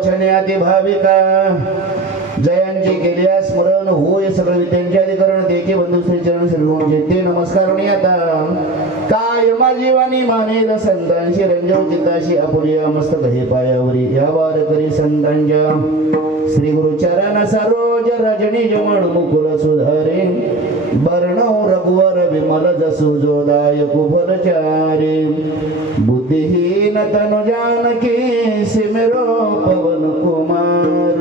वचने आदि भाविका जयांची केल्या स्मरण होय सगळ विद्यांचे अधिकरण देखी बंधू श्री चरण श्री ते नमस्कार आता काय माझी वाणी मानेल संतांशी रंजव चिताशी आपुलिया मस्तक हे पायावरी या वार करी संतांच्या श्री गुरु चरण सरोज रजनी जमण मुकुल सुधारे वर्णव रघुवर विमल जसु जोदाय कुफलचारे बुद्धिहीन तनु जानकी सिमरो पवन कुमार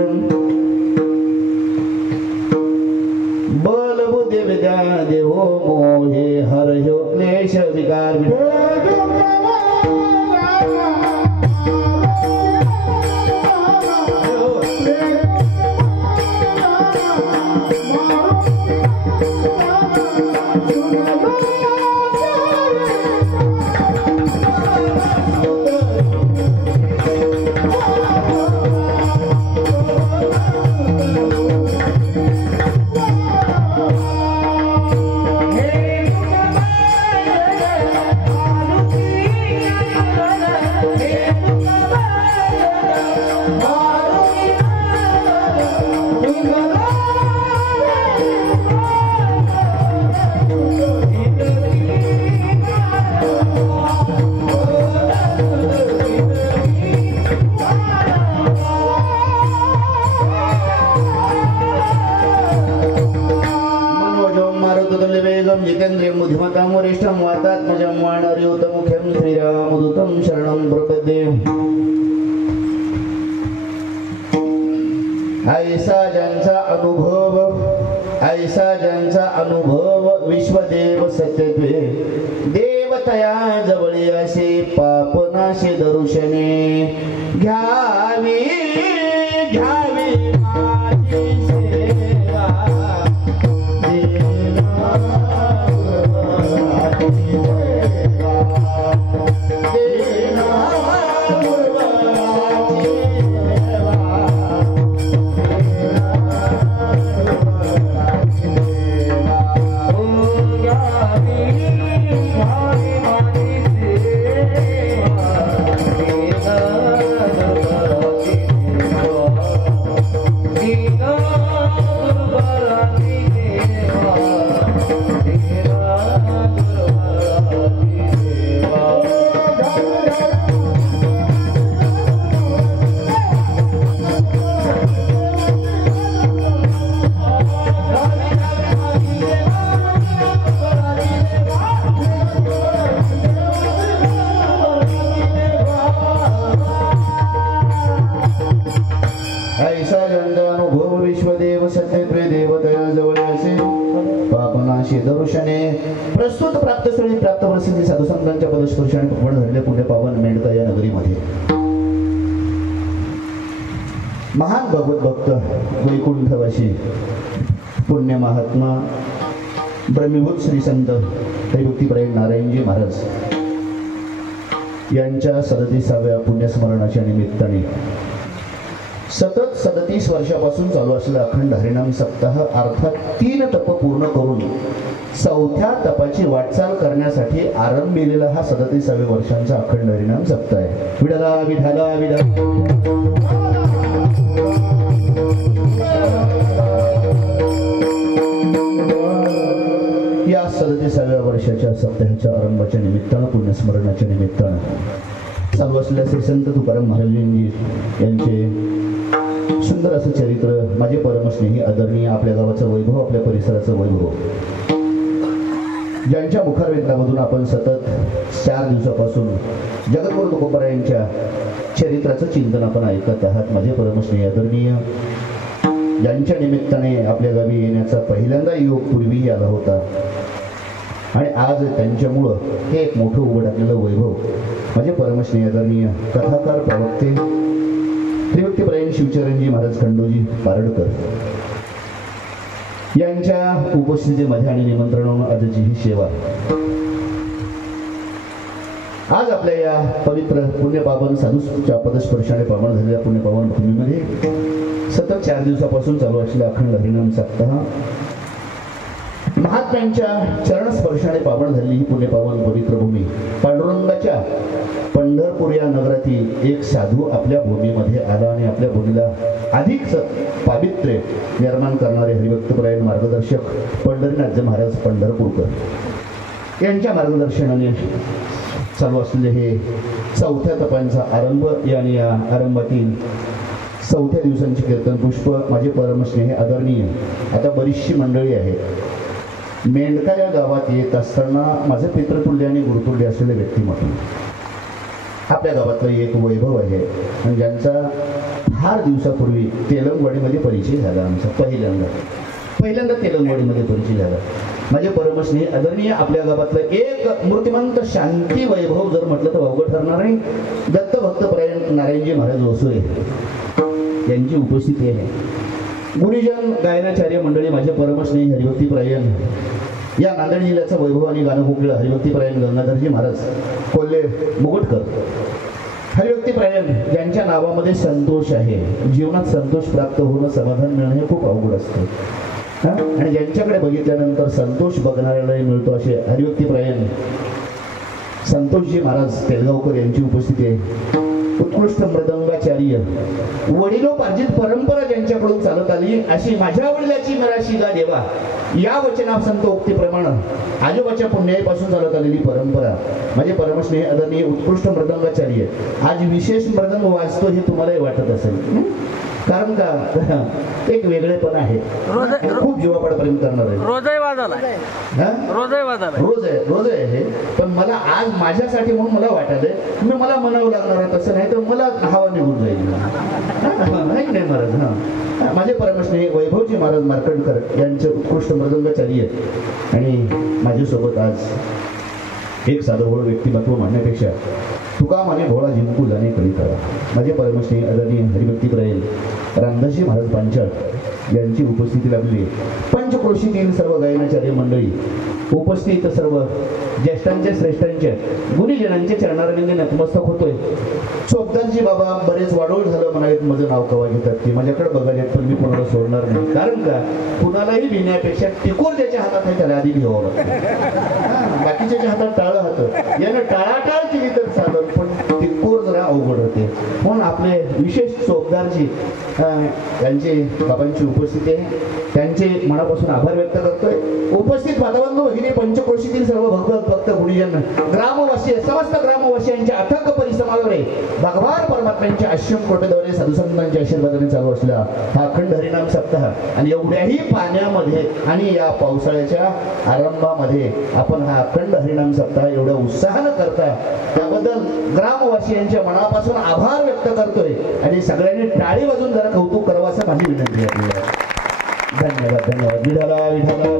बल बुद्धि विद्या देवो मोहे हर हो क्लेश विकार जितेन्द्रियं बुद्धिमतां वरिष्ठं वातात्मजं वानरयूतमुख्यं श्रीरामदूतं शरणं प्रपद्ये ऐसा ज्यांचा अनुभव विश्वदेव सत्यत्वे देवतया जवळी असे पापनाशी दर्शने घ्यावी घ्यावी माझी सेवा प्रस्तुत प्राप्त स्थळी प्राप्त प्रसिद्धी साधू संतांच्या पदस्पर्शाने पवन धरले पुण्य पावन मेळता या नगरीमध्ये महान भगवत भक्त वैकुंठवासी पुण्य महात्मा ब्रह्मीभूत श्री संत हरिभक्तीपरायण नारायणजी महाराज यांच्या 37व्या पुण्यस्मरणाच्या निमित्ताने सतत 37 वर्षापासून चालू असलेला अखंड हरिनाम सप्ताह अर्थात 3 तप पूर्ण करून 4थ्या तपाची वाटचाल करण्यासाठी आरंभिलेला हा 37व्या वर्षांचा अखंड हरिनाम सप्ताह आहे. विठला विठला विठला या 37व्या वर्षाच्या सप्ताहाच्या आरंभाच्या निमित्तानं पुण्यस्मरणाच्या निमित्तानं चालू असलेल्या श्री संत तुकाराम महाराजांनी यांचे सुंदर असं चरित्र माझे परमस्नेही आदरणीय आपल्या गावाचं वैभव आपल्या परिसराचं वैभव ज्यांच्या मुखारविंदामधून आपण सतत 4 दिवसापासून जगद्गुरु तुकोबारायांच्या चरित्राचं चिंतन आपण ऐकत आहात. माझे परमस्नेही आदरणीय ज्यांच्या निमित्ताने आपल्या गावी येण्याचा पहिल्यांदा योग पूर्वीही आला होता आणि आज त्यांच्यामुळं हे एक मोठं उघडलेलं वैभव माझे परमस्नेही आदरणीय कथाकार प्रवक्ते हरिभक्तीपरायण शिवचरणजी महाराज खंडोजी पारडकर यांच्या उपस्थितीमध्ये आणि निमंत्रणावरून आजची ही सेवा आज आपल्या या पवित्र पुण्यपावन साधूच्या पदस्पर्शाने पावन झालेल्या पुण्यपावन भूमीमध्ये सतत 4 दिवसापासून चालू असलेला अखंड हरिनाम सप्ताह महात्म्यांच्या चरणस्पर्शाने पावन झालेली ही पुण्यपावन पवित्र भूमी पांडुरंगाच्या पंढरपूर या नगरातील एक साधू आपल्या भूमीमध्ये आला आणि आपल्या भूमीला अधिक पावित्र्य निर्माण करणारे हरिभक्तपरायण मार्गदर्शक पंढरीनाथ महाराज पंढरपूरकर यांच्या मार्गदर्शनाने चालू असलेले हे चौथ्या तपांचा आरंभ आणि या आरंभातील चौथ्या दिवसांची कीर्तन पुष्प माझे परमस्नेही आदरणीय आता बरीचशी मंडळी आहे. मेंढका या गावात येत असताना माझे पितृतुल्य आणि गुरुतुल्य असलेले व्यक्तिमत्व आपल्या गावातलं एक वैभव आहे आणि ज्यांचा फार दिवसापूर्वी तेलंगवाडीमध्ये परिचय झाला. आमचा पहिल्यांदा तेलंगवाडीमध्ये परिचय झाला. माझे परमस्नेही आदरणीय आपल्या गावातलं एक मूर्तिमंत शांती वैभव जर म्हटलं तर अवघड ठरणार नाही. दत्तभक्तपरायण नारायणजी महाराज वसोळे यांची उपस्थिती आहे. गुरुजन गायनाचार्य मंडळी माझे परमस्नेही हरिभक्तीपरायण या नांदेड जिल्ह्याचा वैभव आणि गाणकोकिळ हरिभक्तीपरायण गंगाधरजी महाराज कोल्हे मुकुटकर हरिभक्तीपरायण ज्यांच्या नावामध्ये संतोष आहे. जीवनात संतोष प्राप्त होणं समाधान मिळणं हे खूप अवघड असतं आणि ज्यांच्याकडे बघितल्यानंतर संतोष बघणाऱ्यालाही मिळतो असे हरिभक्तीपरायण संतोषजी महाराज तेलगावकर यांची उपस्थिती आहे. उत्कृष्ट मृदंगाचार्य वडिलोपार्जित परंपरा ज्यांच्याकडून चालत आली अशी माझ्या वडिलाची मराठी गा देवा या वचनासंत उक्तीप्रमाणे आजोबाच्या पुण्याईपासून चालत आलेली परंपरा माझे परमस्नेही आदरणीय उत्कृष्ट मृदंगाचार्य आज विशेष मृदंग वाजतो हे तुम्हालाही वाटत असेल. कारण का एक वेगळेपण आहे. खूप जीवापाड प्रेम करणार आहे. रोज आहे हे पण मला आज माझ्यासाठी म्हणून मला वाटत मी मला म्हणावं लागणार आहे तसं नाही तर मला हवा निघून जाईल नाही महाराज. माझे परमस्नेही वैभवजी महाराज मार्कंडकर यांचे उत्कृष्ट मृदंगाचार्य आणि माझ्यासोबत आज एक साधं भोळ व्यक्तिमत्व मांडण्यापेक्षा तुका माने भोळा जिंकू जाणे कळीता माझे परमस्नेही आदरणीय हरिभक्तीपरायण रामदासजी महाराज पांचाळ यांची उपस्थिती लाभली. पंचक्रोशीतील सर्व गायनाचार्य मंडळी उपस्थित सर्व ज्येष्ठांच्या श्रेष्ठांच्या गुणीजनांच्या चरणारविंदी नतमस्तक होतोय. चोपदारजी बाबा बरेच वाढवळ झालं म्हणालेत माझं नाव कवा घेतात की माझ्याकडे बघायला पण मी कोणाला सोडणार नाही. कारण का कुणालाही भिण्यापेक्षा टिकोर ज्याच्या हातात आहे त्याला आधी घ्यावं लागतं. बाकीच्या हातात टाळं हातं यानं टाळाटाळ केली तर चालत पण टिकोर जरा अवघड होते. म्हणून आपले विशेष चोपदारजी यांचे बाबांची उपस्थिती आहे. त्यांचे मनापासून आभार व्यक्त करतोय. उपस्थित माताबंधू भगिनी पंचक्रोशीतील सर्व भक्त गुणीजन ग्रामवासी समस्त ग्रामवासियांच्या अथक परिश्रमाद्वारे भगवान परमात्म्यांच्या आश्रम कोटेद्वारे साधुसंतांच्या आशीर्वादाने चालू असलेला हा अखंड हरिनाम सप्ताह आणि एवढ्याही पाण्यामध्ये आणि या पावसाळ्याच्या आरंभामध्ये आपण हा अखंड हरिनाम सप्ताह एवढ्या उत्साहानं करता त्याबद्दल ग्रामवासियांच्या मनापासून आभार व्यक्त करतोय आणि सगळ्यांनी टाळी वाजून जरा कौतुक करावं असं माझी विनंती आहे. धन्यवाद धन्यवाद. विठाला विठाला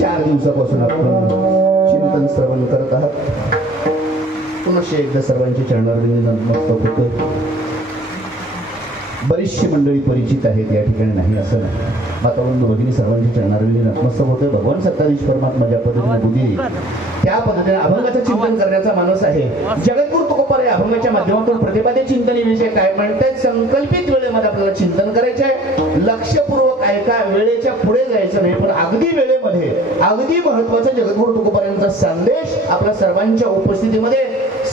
चार दिवसापासून आपण चिंतन श्रवण करत आहात. पुन्हा एकदा सर्वांची चरणारविंदी नतमस्तक होतोय. बरीचशी मंडळी परिचित आहेत या ठिकाणी नाही असं नाही. माताबंधू भगिनी सर्वांची चरणारविंदी नतमस्तक होतोय. भगवान सत्ताधीश परमात्मा ज्या पद्धतीने बुद्धी त्या पद्धतीने अभंगाचं चिंतन करण्याचा मानस आहे. जगद्गुरु तुकोबार या अभंगाच्या माध्यमातून प्रतिपाद्य चिंतनेविषयी काय म्हणतात संकल्पित वेळेमध्ये आपल्याला चिंतन करायचं आहे. लक्षपूर्वक ऐका. वेळेच्या पुढे जायचं नाही पण अगदी वेळेमध्ये अगदी महत्वाचा जगद्गुरु तुकोबारांचा संदेश आपल्या सर्वांच्या उपस्थितीमध्ये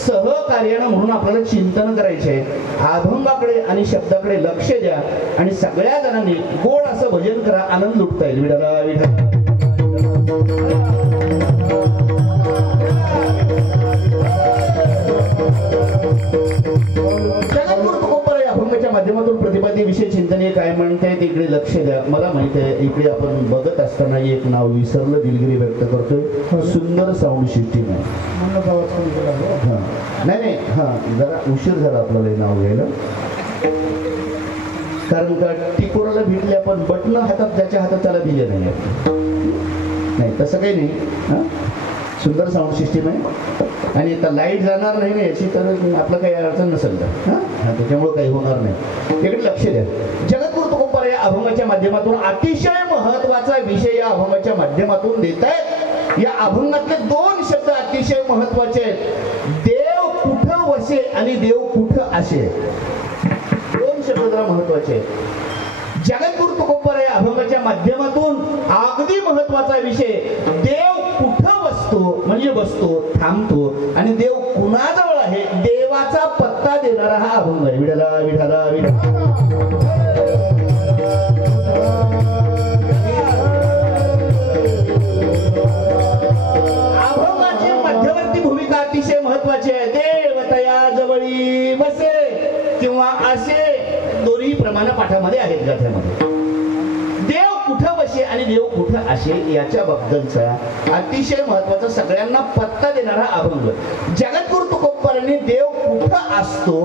सहकार्यानं म्हणून आपल्याला चिंतन करायचे आहे. अभंगाकडे आणि शब्दाकडे लक्ष द्या आणि सगळ्या जणांनी गोड असं भजन करा. आनंद लुटता येईल. विठाला विठाला जगद्गुरु तुकोबार या अभंगाच्या माध्यमातून प्रतिपाद्य विषय चिंतनीय काय म्हणताय इकडे लक्ष द्या. मला माहित आहे इकडे आपण बघत असताना एक नाव विसरलं दिलगिरी व्यक्त करतोय. सुंदर साऊंड सिस्टीम आहे. नाही हा जरा उशीर झाला आपल्याला नाव घ्यायला. कारण का टिकोराला भेटले आपण बटन हातात ज्याच्या हातात त्याला दिले नाही तसं काही नाही. सुंदर साऊंड सिस्टीम आहे आणि आता लाईट जाणार नाही ना याची तर आपलं काही अडचण नसेल तर त्याच्यामुळे काही होणार नाही. इकडे लक्ष द्या. जगद्गुरु तुकोबार या अभंगाच्या माध्यमातून अतिशय महत्वाचा विषय या अभंगाच्या माध्यमातून देत आहेत. या अभंगातले दोन शब्द अतिशय महत्वाचे आहेत. देव कुठं वसे आणि देव कुठं असे, दोन शब्द जरा महत्वाचे. जगद्गुरु तुकोबर या अभंगाच्या माध्यमातून अगदी महत्वाचा विषय, देव कुठं बसतो म्हणजे बसतो, थांबतो, आणि देव कुणाजवळ आहे देवाचा पत्ता देणारा हा अभंग आहे. विठला विठला विठला. अभंगाची मध्यवर्ती भूमिका अतिशय महत्वाची आहे. देव तया जवळी बसे किंवा असे दोन्ही प्रमाण पाठामध्ये आहेत गाथ्यामध्ये. देव कुठं बसे आणि देव कुठं असे याच्याबद्दलचा अतिशय महत्वाचा सगळ्यांना पत्ता देणारा अभंग. जगद्गुरु तुकोबांनी देव कुठं असतो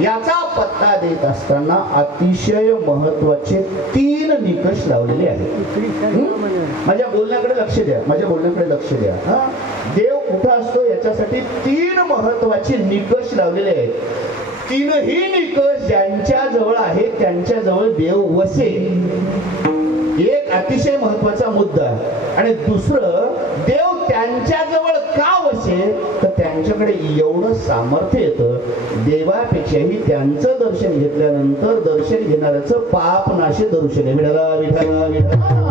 याचा पत्ता देत असताना अतिशय महत्वाचे 3 निकष लावलेले आहेत. माझ्या बोलण्याकडे लक्ष द्या, माझ्या बोलण्याकडे लक्ष द्या. देव कुठं असतो याच्यासाठी 3 महत्वाचे निकष लावलेले आहेत. 3ही निकष ज्यांच्या जवळ आहे त्यांच्या जवळ देव वसे, एक अतिशय महत्वाचा मुद्दा. आणि दुसरं, देव त्यांच्या जवळ का वसे तर त्यांच्याकडे एवढं सामर्थ्य येतं, देवापेक्षाही त्यांचं दर्शन घेतल्यानंतर दर्शन घेणाऱ्याचं पाप नाशे दर्शन आहे. विठला विठला विठला.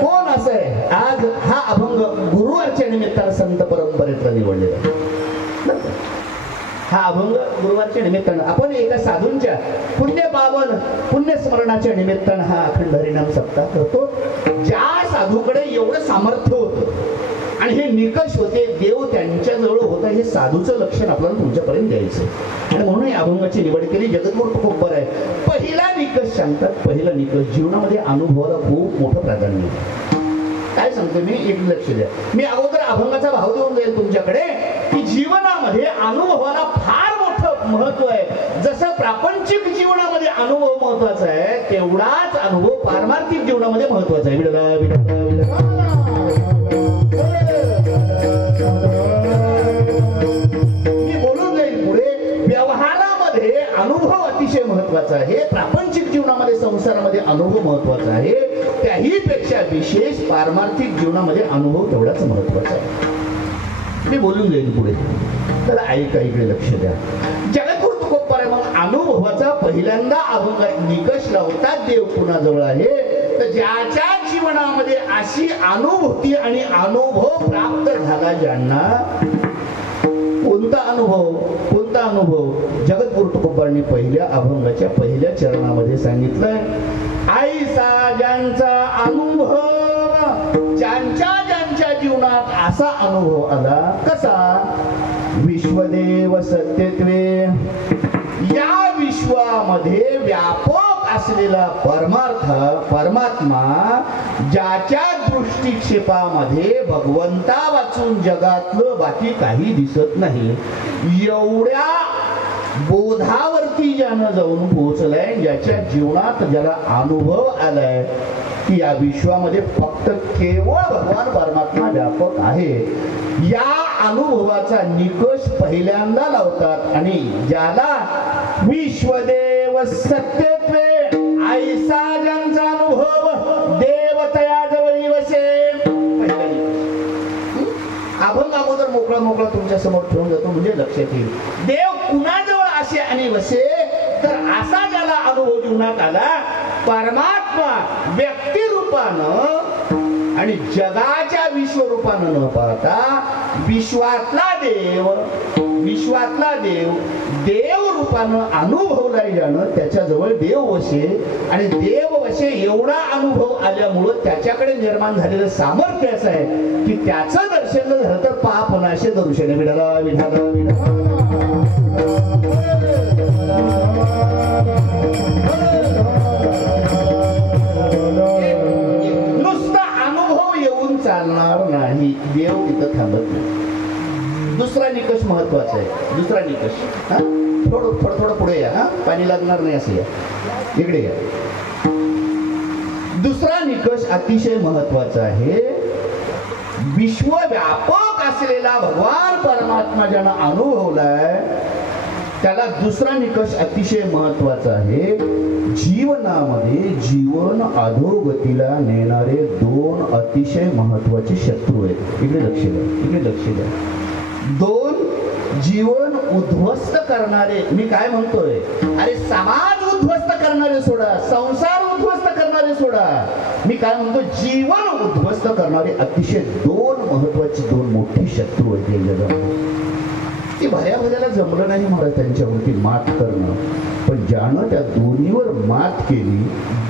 कोण असं आहे आज हा अभंग गुरुवारच्या निमित्तानं संत परंपरेतला निवडलेला. हा अभंग गुरुवारच्या निमित्तानं आपण एका साधूंच्या पुण्यपावन पुण्यस्मरणाच्या निमित्तानं हा अखंड हरिनाम सप्ताह करतो. ज्या साधूकडे एवढं सामर्थ्य होतं आणि हे निकष होते, देव त्यांच्या जवळ होता, हे साधूचं लक्षण आपल्याला तुमच्यापर्यंत द्यायचं. आणि म्हणून या अभंगाची निवड केली. जगद्गुरु तुकोबर आहे. पहिला निकष सांगतात, पहिला निकष जीवनामध्ये अनुभवाला खूप मोठं प्राधान्य आहे. काय सांगतो मी, एक लक्ष द्या. मी अगोदर अभंगाचा भाव देऊन जाईल तुमच्याकडे की जीवनामध्ये अनुभवाला फार मोठं महत्व आहे. जसं प्रापंचिक जीवनामध्ये अनुभव महत्वाचा आहे तेवढाच अनुभव पारमार्थिक जीवनामध्ये महत्वाचा आहे. विठला विठला विठला. मी बोलून जाईल पुढे. व्यवहारामध्ये अनुभव अतिशय महत्वाचा आहे. प्रापंचिक जीवनामध्ये संसारामध्ये अनुभव महत्वाचा आहे. त्याही पेक्षा विशेष पारमार्थिक जीवनामध्ये अनुभव तेवढाच महत्वाचा आहे. मी बोलून जाईल पुढे, तर ऐका, इकडे लक्ष द्या. जगद्गुरु तुकोबर मग अनुभवाचा पहिल्यांदा अभंग निकष लावतात. देव कुणाजवळ आहे तर ज्याच्या जीवनामध्ये अशी अनुभूती आणि अनुभव प्राप्त झाला ज्यांना. कोणता अनुभव, कोणता अनुभव? जगद्गुरु तुकोबांनी पहिल्या अभंगाच्या पहिल्या चरणामध्ये सांगितलंय, आईचा ज्यांचा अनुभव, ज्यांच्या ज्यांच्या जीवनात असा अनुभव आला. कसा? विश्वदेव सत्यत्वे, या विश्वामध्ये व्यापक असलेला परमात्मा ज्याच्या दृष्टिक्षेपामध्ये भगवंता वाचून जगातलं बाकी काही दिसत नाही, एवढ्या बोधावरती ज्यानं जाऊन पोहोचलाय, ज्याच्या जीवनात ज्याला अनुभव आलाय की या विश्वामध्ये फक्त केवळ भगवान परमात्मा व्यापक आहे, या अनुभवाचा निकष पहिल्यांदा लावतात. आणि ज्याला विश्वदेव सत्यत्वे, ऐसा ज्यांचा अनुभव, देव तया जवळी वसे. अभंग अगोदर मोकळा मोकळा तुमच्या समोर ठेवून जातो म्हणजे लक्षात येईल. देव कुणाजवळ असे आणि वसे तर असा ज्याला अनुभव जीवनात आला, परमात्मा व्यक्तिरूपानं आणि जगाच्या विश्वरूपानं न पाहता विश्वातला देव देव रूपानं अनुभवलाय ज्यानं, त्याच्याजवळ देव वशे. आणि देव वशे एवढा अनुभव आल्यामुळं त्याच्याकडे निर्माण झालेलं सामर्थ्य असं आहे की त्याचं दर्शन झालं तर पाप नाशे दर्शन. विठला विठला विठला. नुसता अनुभव येऊन चालणार नाही, देव तिथं थांबत नाही. दुसरा निकष महत्वाचा आहे. दुसरा निकष, थोडं पुढे या, पाणी लागणार नाही असं या, इकडे या. दुसरा निकष अतिशय महत्वाचा आहे. विश्वव्यापक असलेला भगवान परमात्मा ज्यानं अनुभवलाय त्याला दुसरा निकष अतिशय महत्वाचा आहे. जीवनामध्ये जीवन अधोगतीला नेणारे दोन अतिशय महत्वाचे शत्रू आहेत. इकडे लक्ष द्या, इकडे लक्ष द्या. दोन जीवन उद्ध्वस्त करणारे. मी काय म्हणतोय, अरे समाज उद्ध्वस्त करणारे सोडा, संसार उद्ध्वस्त करणारे सोडा. मी काय म्हणतो, जीवन उद्ध्वस्त करणारे अतिशय दोन महत्वाचे दोन मोठे शत्रू आहेत या जगामध्ये. ती भऱ्याभऱ्याला जमलं नाही महाराज त्यांच्यावरती मात करणं, पण ज्यानं त्या दोन्हीवर मात केली,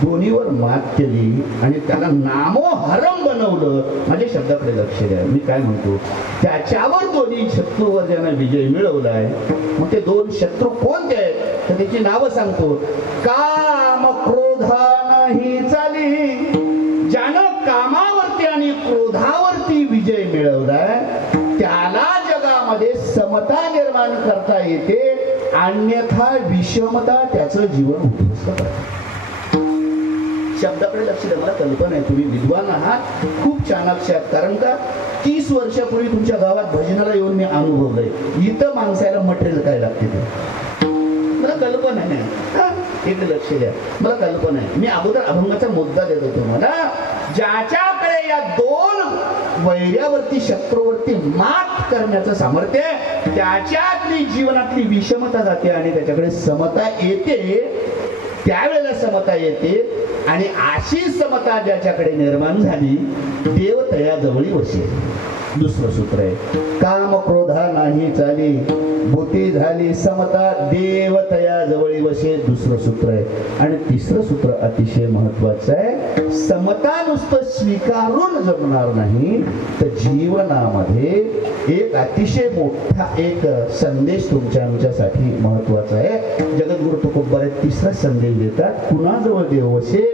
दोन्हीवर मात केली आणि त्याला नामोहरम बनवलं. माझ्या शब्दाकडे लक्ष द्या. मी काय म्हणतो, त्याच्यावर दोन्ही शत्रूवर ज्यानं विजय मिळवलाय, मग ते दोन शत्रू कोणते आहेत तर त्याची नावं सांगतो. काम क्रोधानही चाली. ज्यानं कामावरती आणि क्रोधावरती विजय मिळवलाय त्याला जगामध्ये समता निर्माण करता येते, अन्यथा विषमता त्याचं जीवन उद्ध्वस्त करते. शब्दाकडे लक्ष द्या. मला कल्पना आहे तुम्ही विद्वान आहात, खूप चाणाक्ष आहात. कारण का 30 वर्षापूर्वी तुमच्या गावात भजनाला येऊन मी अनुभवलंय. इथं माणसाला मटेरियल काय लागते ते मला कल्पना नाही. इकडे लक्ष द्या. मला कल्पना आहे. मी अगोदर अभंगाचा मुद्दा देतो तुम्हाला. ज्याच्याकडे या दोन वैर्यावरती शत्रूवरती मात करण्याचं सामर्थ्य, त्याच्यातली जीवनातली विषमता जाते आणि त्याच्याकडे समता येते. त्यावेळेला समता येते आणि अशी समता ज्याच्याकडे निर्माण झाली, देव तया जवळी वसे. दुसरं सूत्र आहे, काम क्रोधा नाही चाली, भूती झाली समता, देव तया जवळी वसे. दुसरं सूत्र आहे. आणि तिसरं सूत्र अतिशय महत्वाचं आहे, समता नुसतं स्वीकारून जमणार नाही, तर जीवनामध्ये एक अतिशय मोठा एक संदेश तुमच्या आमच्यासाठी महत्वाचा आहे. जगद्गुरु तुकोबारे तिसरा संदेश देतात. कुणाजवळ देव वसे,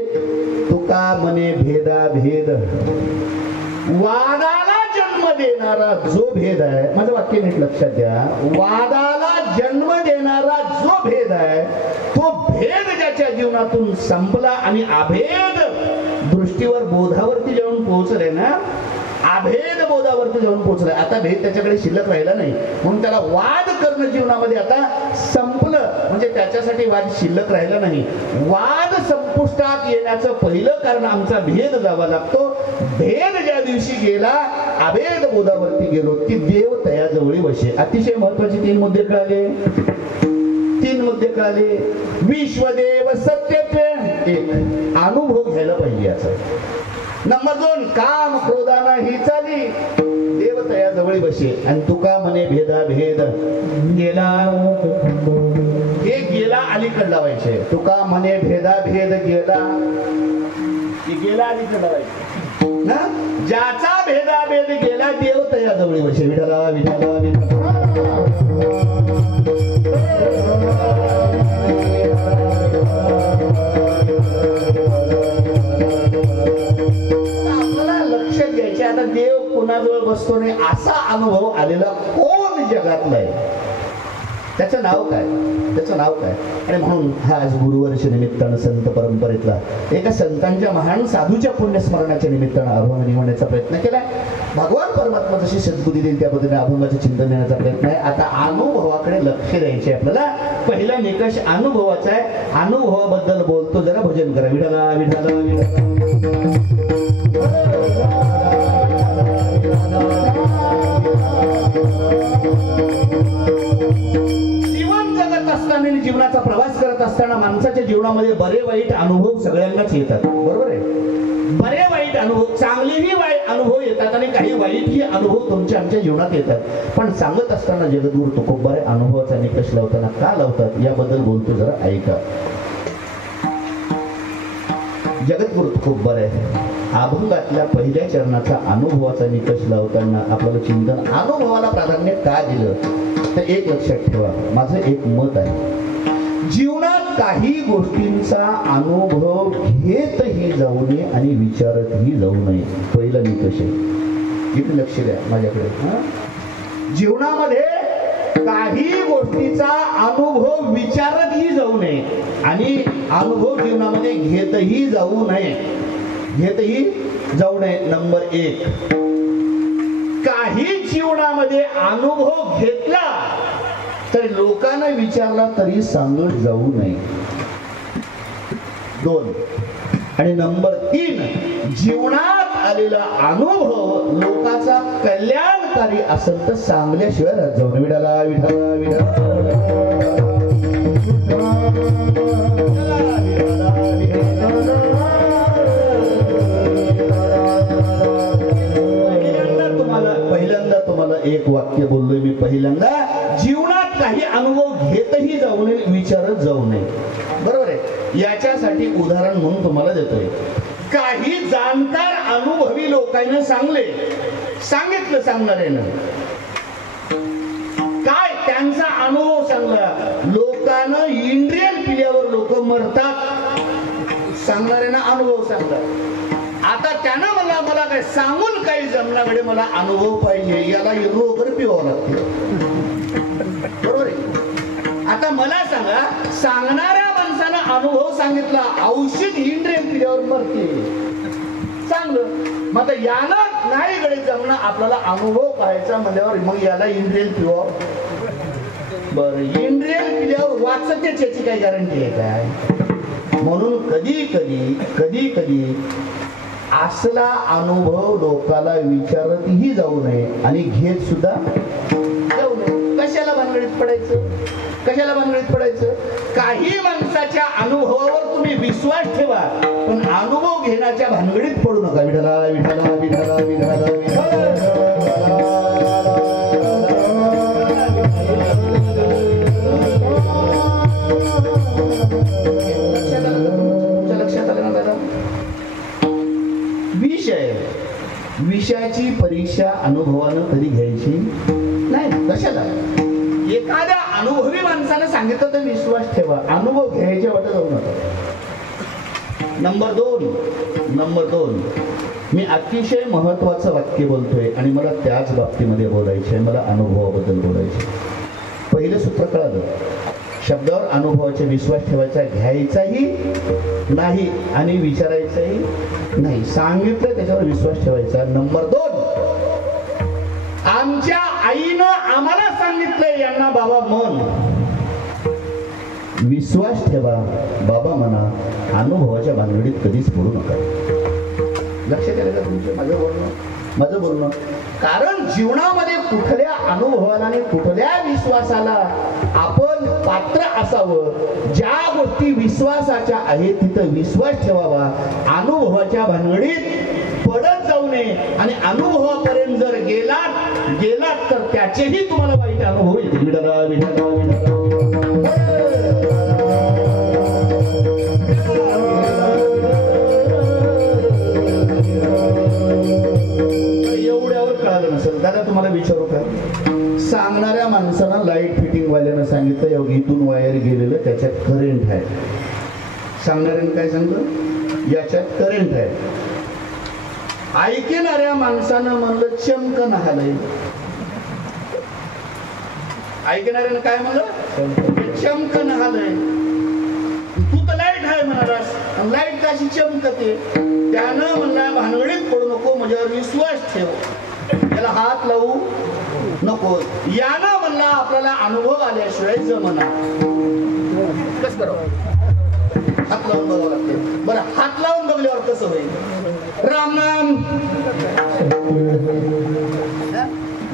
तुका मने भेदा भेद. वादाला जन्म देणारा जो भेद आहे, माझं वाक्य नीट लक्षात द्या, वादाला जन्म देणारा जो भेद आहे, तो भेद ज्याच्या जीवनातून संपला आणि अभेद दृष्टीवर बोधावरती जाऊन पोहोचले ना, अभेद बोधावरती जाऊन पोहोचलाय. आता भेद त्याच्याकडे शिल्लक राहिला नाही, म्हणून त्याला वाद करणं जीवनामध्ये आता संपलं. म्हणजे त्याच्यासाठी वाद शिल्लक राहिला नाही. वाद संपुष्टात येण्याचं पहिलं कारण आमचा भेद जावा लागतो. भेद ज्या दिवशी गेला, अभेद बोधावरती गेलो, की देव तया जवळी वशे. अतिशय महत्वाचे 3 मुद्दे कळाले. 3 मुद्दे कळाले. विश्वदेव सत्यत्व, एक अनुभव घ्यायला पाहिजे याचा. नंबर 2, काम क्रोधाना ही चाली, देव तया जवळी बसे. आणि तुका म्हणे भेदा भेद गेला, हे गेला अलीकडे लावायचे. तुका म्हणे भेदा भेद गेला, गेला अलीकडे लावायचे ना. ज्याचा भेदा भेद गेला, देव तया जवळी बसे. विठाला विठाला विठाला. आता देव कुणाजवळ बसतो नाही असा अनुभव आलेला कोण जगातला आहे, त्याचं नाव काय, त्याचं नाव काय. आणि म्हणून हा आज गुरुवर्ष निमित्तानं संत परंपरेतला एका संतांच्या महान साधूच्या पुण्यस्मरणाच्या निमित्तानं अभंग निवडण्याचा प्रयत्न केलाय. भगवान परमात्मा जशी सद्बुद्धी देईल त्या पद्धतीने अभंगाचे चिंतन देण्याचा प्रयत्न आहे. आता अनुभवाकडे लक्ष द्यायचे आपल्याला. पहिला निकष अनुभवाचा आहे. अनुभवाबद्दल बोलतो, जरा भजन करा. विठाला विठाला विठाला. जीवन जगत असताना, जीवनाचा प्रवास करत असताना माणसाच्या जीवनामध्ये बरे वाईट अनुभव सगळ्यांनाच येतात. बरोबर आहे. बरे वाईट अनुभव, चांगलेही अनुभव येतात आणि काही वाईटही अनुभव तुमच्या आमच्या जीवनात येतात. पण सांगत असताना जगद्गुरु तुकोबारे अनुभवाचा निकष लावताना का लावतात याबद्दल बोलतो, जरा ऐका. जगद्गुरु तुकोबारे अभंगातल्या पहिल्या चरणाचा अनुभवाचा निकष लावताना आपल्याला चिंतन अनुभवाला प्राधान्य का दिलं, तर एक लक्षात ठेवा. माझं एक मत आहे, जीवनात काही गोष्टींचा अनुभव घेतही जाऊ नये आणि विचारतही जाऊ नये. पहिला निकष आहे. इथे लक्ष द्या माझ्याकडे. जीवनामध्ये काही गोष्टीचा अनुभव विचारतही जाऊ नये आणि अनुभव जीवनामध्ये घेतही जाऊ नये. घेतही जाऊ नये. नंबर 1, काही जीवनामध्ये अनुभव घेतला तर लोकांना विचारला तरी सांगत जाऊ नये. 2. आणि नंबर 3, जीवनात आलेला अनुभव लोकांचा कल्याणकारी असेल तर सांगल्याशिवाय राहत जाऊ नये. विठाला विठाला विठाला पहिल्यांदा तुम्हाला एक वाक्य बोललोय मी. पहिल्यांदा जीवनात काही अनुभव घेतही जाऊ नये, विचारत जाऊ नये. बरोबर आहे. याच्यासाठी उदाहरण म्हणून तुम्हाला देतोय. काही जाणकार अनुभवी लोकांना सांगितलं सांगणाऱ्यानं काय त्यांचा अनुभव सांगला. लोकांना इंद्रियल पिल्यावर लोक मरतात, सांगणाऱ्यानं अनुभव सांगला. आता त्यानं मला काय सांगून काही जमण्याकडे मला अनुभव पाहिजे, याला रोगर पिवावं लागते. बरोबर आहे. आता मला सांगा, सांगणाऱ्या माणसानं अनुभव सांगितला, औषध इंद्रियल पिल्यावर मरते, चांगलं. मग आता यानं नाही कडे जमणं, आपल्याला अनुभव पाहायचा म्हणल्यावर मग याला इंद्रियल पिवावं. बरं, इंद्रियल पिल्यावर वाचतेच याची काही गॅरंटी आहे काय? म्हणून कधी कधी असला अनुभव लोकाला विचारतही जाऊ नये आणि घेत सुद्धा जाऊ नये. कशाला भानगडीत पडायचं? काही माणसाच्या अनुभवावर तुम्ही विश्वास ठेवा, पण अनुभव घेण्याच्या भानगडीत पडू नका. विठाला विठाला विठाला विठाला लक्षात आलं ना दादा? विषयाची परीक्षा अनुभवानं कधी घ्यायची नाही. कशाला? एखाद्या अनुभवी माणसानं सांगितलं तर विश्वास ठेवा, अनुभव घ्यायच्या वाटत जाऊ नका. नंबर 2, मी अतिशय महत्वाचं वाक्य बोलतोय आणि मला त्याच बाबतीमध्ये बोलायचंय, मला अनुभवाबद्दल बोलायचे. पहिलं सूत्र कळालं. शब्दावर अनुभवाचा विश्वास ठेवायचा, घ्यायचाही नाही आणि विचारायचाही नाही. सांगितलं त्याच्यावर विश्वास ठेवायचा. नंबर 2, आमच्या आईनं आम्हाला सांगितलंय, यांना बाबा म्हण, विश्वास ठेवा, बाबा म्हणा, अनुभवाच्या भानगडीत कधीच पडू नका. लक्षात आलं का तुमचं माझं बोलणं? कारण जीवनामध्ये कुठल्या अनुभवाला आणि कुठल्या विश्वासाला आपण पात्र असावं. ज्या गोष्टी विश्वासाच्या आहेत तिथं विश्वास ठेवावा, अनुभवाच्या भानगडीत पडत जाऊ नये. आणि अनुभवापर्यंत जर गेलात तर त्याचेही तुम्हाला वाईट अनुभव येतील. एवढ्यावर कळालं नसेल दादा, तुम्हाला विचारू का? सांगणाऱ्या माणसानं लाईट फिटिंग वाल्यानं सांगितलं, इथून वायर गेलेलं त्याच्यात करंट आहे. सांगणाऱ्यानं काय सांगतं? याच्यात करंट आहे. ऐकणाऱ्या माणसानं म्हणलं चमकन हालय. ऐकणाऱ्यानं काय म्हणलं? चमकन हालय. तू तर लाईट आहे म्हणालास, लाईट कशी चमकते? त्यानं म्हणला भानगडीत पडू नको, माझ्यावर विश्वास ठेव, त्याला हात लावू नको. यानं म्हणला आपल्याला अनुभव आल्याशिवाय जमना. कसं करावं? हात लावून बघावं लागते. बरं, हात लावून बघल्यावर कसं होईल? राम नाम,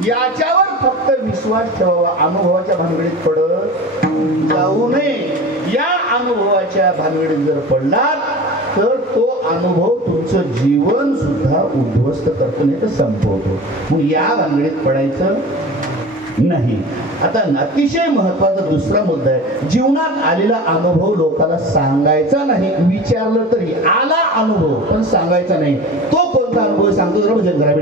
याच्यावर फक्त विश्वास ठेवावा, अनुभवाच्या भानगडीत पडत जाऊ नये. या अनुभवाच्या भानगडीत जर पडलात तर तो अनुभव तुमचं जीवन सुद्धा उद्ध्वस्त करतो, नाही तर संपवतो. मग या भानगडीत पडायचं नाही. आता अतिशय महत्वाचा दुसरा मुद्दा आहे, जीवनात आलेला अनुभव लोकांना सांगायचा नाही. विचारलं तरी आला अनुभव पण सांगायचा नाही. तो कोणता अनुभव सांगतो जरा म्हणजे जरा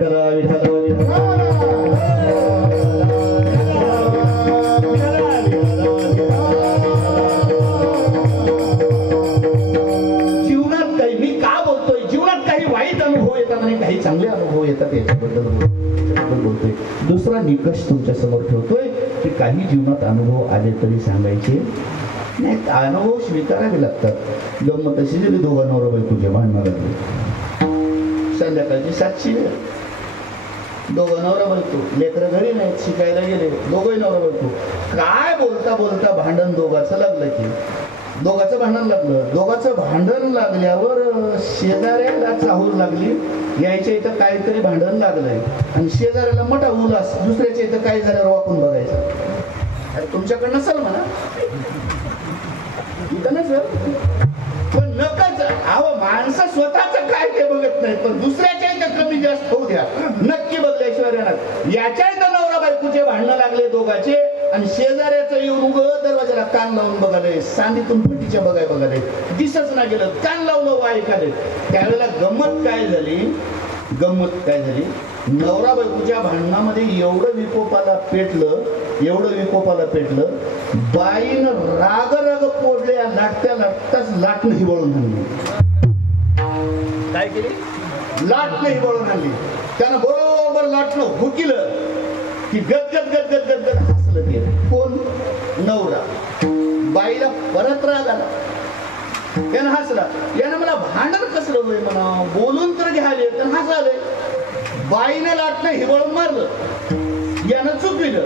जीवनात काही, मी का बोलतोय, जीवनात काही वाईट अनुभव येतात आणि काही चांगले अनुभव येतात, याच्याबद्दल बोलतोय. दुसरा निकष तुमच्या समोर ठेवतोय की काही जीवनात अनुभव आले तरी सांगायचे नाही. अनुभव स्वीकारावे लागतात. गंमत अशी जरी दोघा नवरा बायकोच्या भांडणं लागली, संध्याकाळची 700 दोघं नवरा बायको, लेकरं घरी नाहीत, शिकायला गेले, दोघंही नवरा बायको. काय बोलता बोलता भांडण दोघांचं लागलं की दोघांचं भांडण लागलं. दोघांचं भांडण लागल्यावर शेजाऱ्याला चाहूल लागली, यायच्या इथं काहीतरी भांडण लागलंय. आणि शेजाऱ्याला मोठा उल्हास, दुसऱ्याच्या इथं काही झाल्यावर वाकून बघायचं. अरे तुमच्याकडे नसेल म्हणा, इथं नसेल, पण नकाच. अहो माणसं स्वतःच काय ते बघत नाही, पण दुसऱ्याच्या इथं कमी जास्त होऊ द्या, नक्की बघल्याशिवाय येणार. याच्या इथं नवरा बायकोचे भांडणं लागले दोघांचे, आणि शेजाऱ्याचं येऊन उग दरवाजाला कान लावून बघाले, सांदीतून फटीच्या बघाले, दिसच ना गेलं, कान लावलं ऐकाले. त्यावेळेला गंमत काय झाली, नवरा बायकोच्या भांडणामध्ये एवढं विकोपाला पेटलं, बाईनं राग पोडल्या, लाटताच लाट नाही वळून आणली. काय केली? लाट नाही वळून आणली. त्यानं बरोबर लाटणं हुकिलं की गदगद हसलं ते. कोण? नवरा. बाईला परत राग आला, त्यानं हसला. यानं मला भांडण कसलं होय म्हणा, बोलून तर घ्याले तर हसाले. बाईने लाटणं हिवळून मारलं, यानं चुकविलं.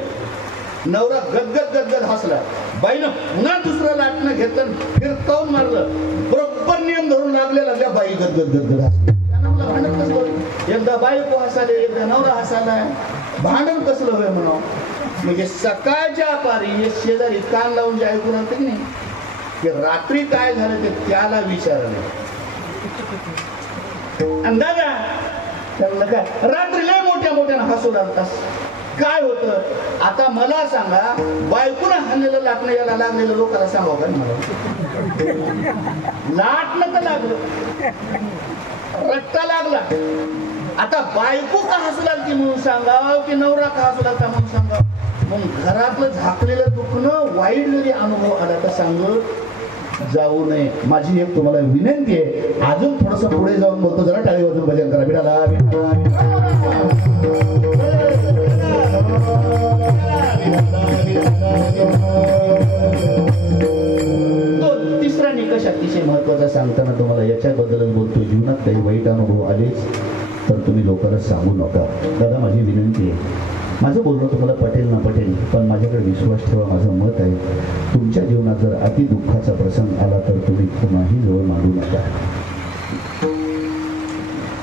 नवरा गदगद हसला. बाईनं पुन्हा दुसरं लाटणं घेतलं, फिरकावून मारलं. बरोबर नियम धरून लागलेला बाई गदगद हसली. त्यानं मला भांडण कसलं होय, एकदा बायको हसाले, एकदा नवरा हसालाय, भांडण कसलं होय म्हणा. म्हणजे सकाळच्या पारी हे शेजारी कान लावून जे ऐकून राहते की नाही, की रात्री काय झालं ते त्याला विचारलं. अंदाजा त्यांना काय रात्री लय मोठ्यानं हसू लागतास, काय होतं आता मला सांगा. बायकोला हाणलेलं लाटणं याला लागलेलं लोकांना सांगावं का मला? लाटणं तर लागलं, रट्टा लागला. आता बायको का हसू लागते म्हणून सांगाव, की नवरा का हसू लागता म्हणून सांगाव. मग घरातलं झाकलेलं दुखणं वाईट जरी अनुभव आला तर सांगत जाऊ नये. माझी एक तुम्हाला विनंती आहे, अजून थोडस पुढे जाऊन बोलतो, जरा टाळी वाजून भजन करा. विठाला तिसरा निकष अतिशय महत्वाचा सांगताना तुम्हाला याच्याबद्दलच बोलतो. जीवनात काही वाईट अनुभव आलेच तर तुम्ही लोकांना सांगू नका. दादा माझी विनंती आहे, माझं बोलणं तुम्हाला पटेल ना पटेल, पण माझ्याकडे विश्वास ठेवा. माझं मत आहे, तुमच्या जीवनात जर अति दुःखाचा प्रसंग आला तर तुम्ही कुणाही जवळ मांडू नका.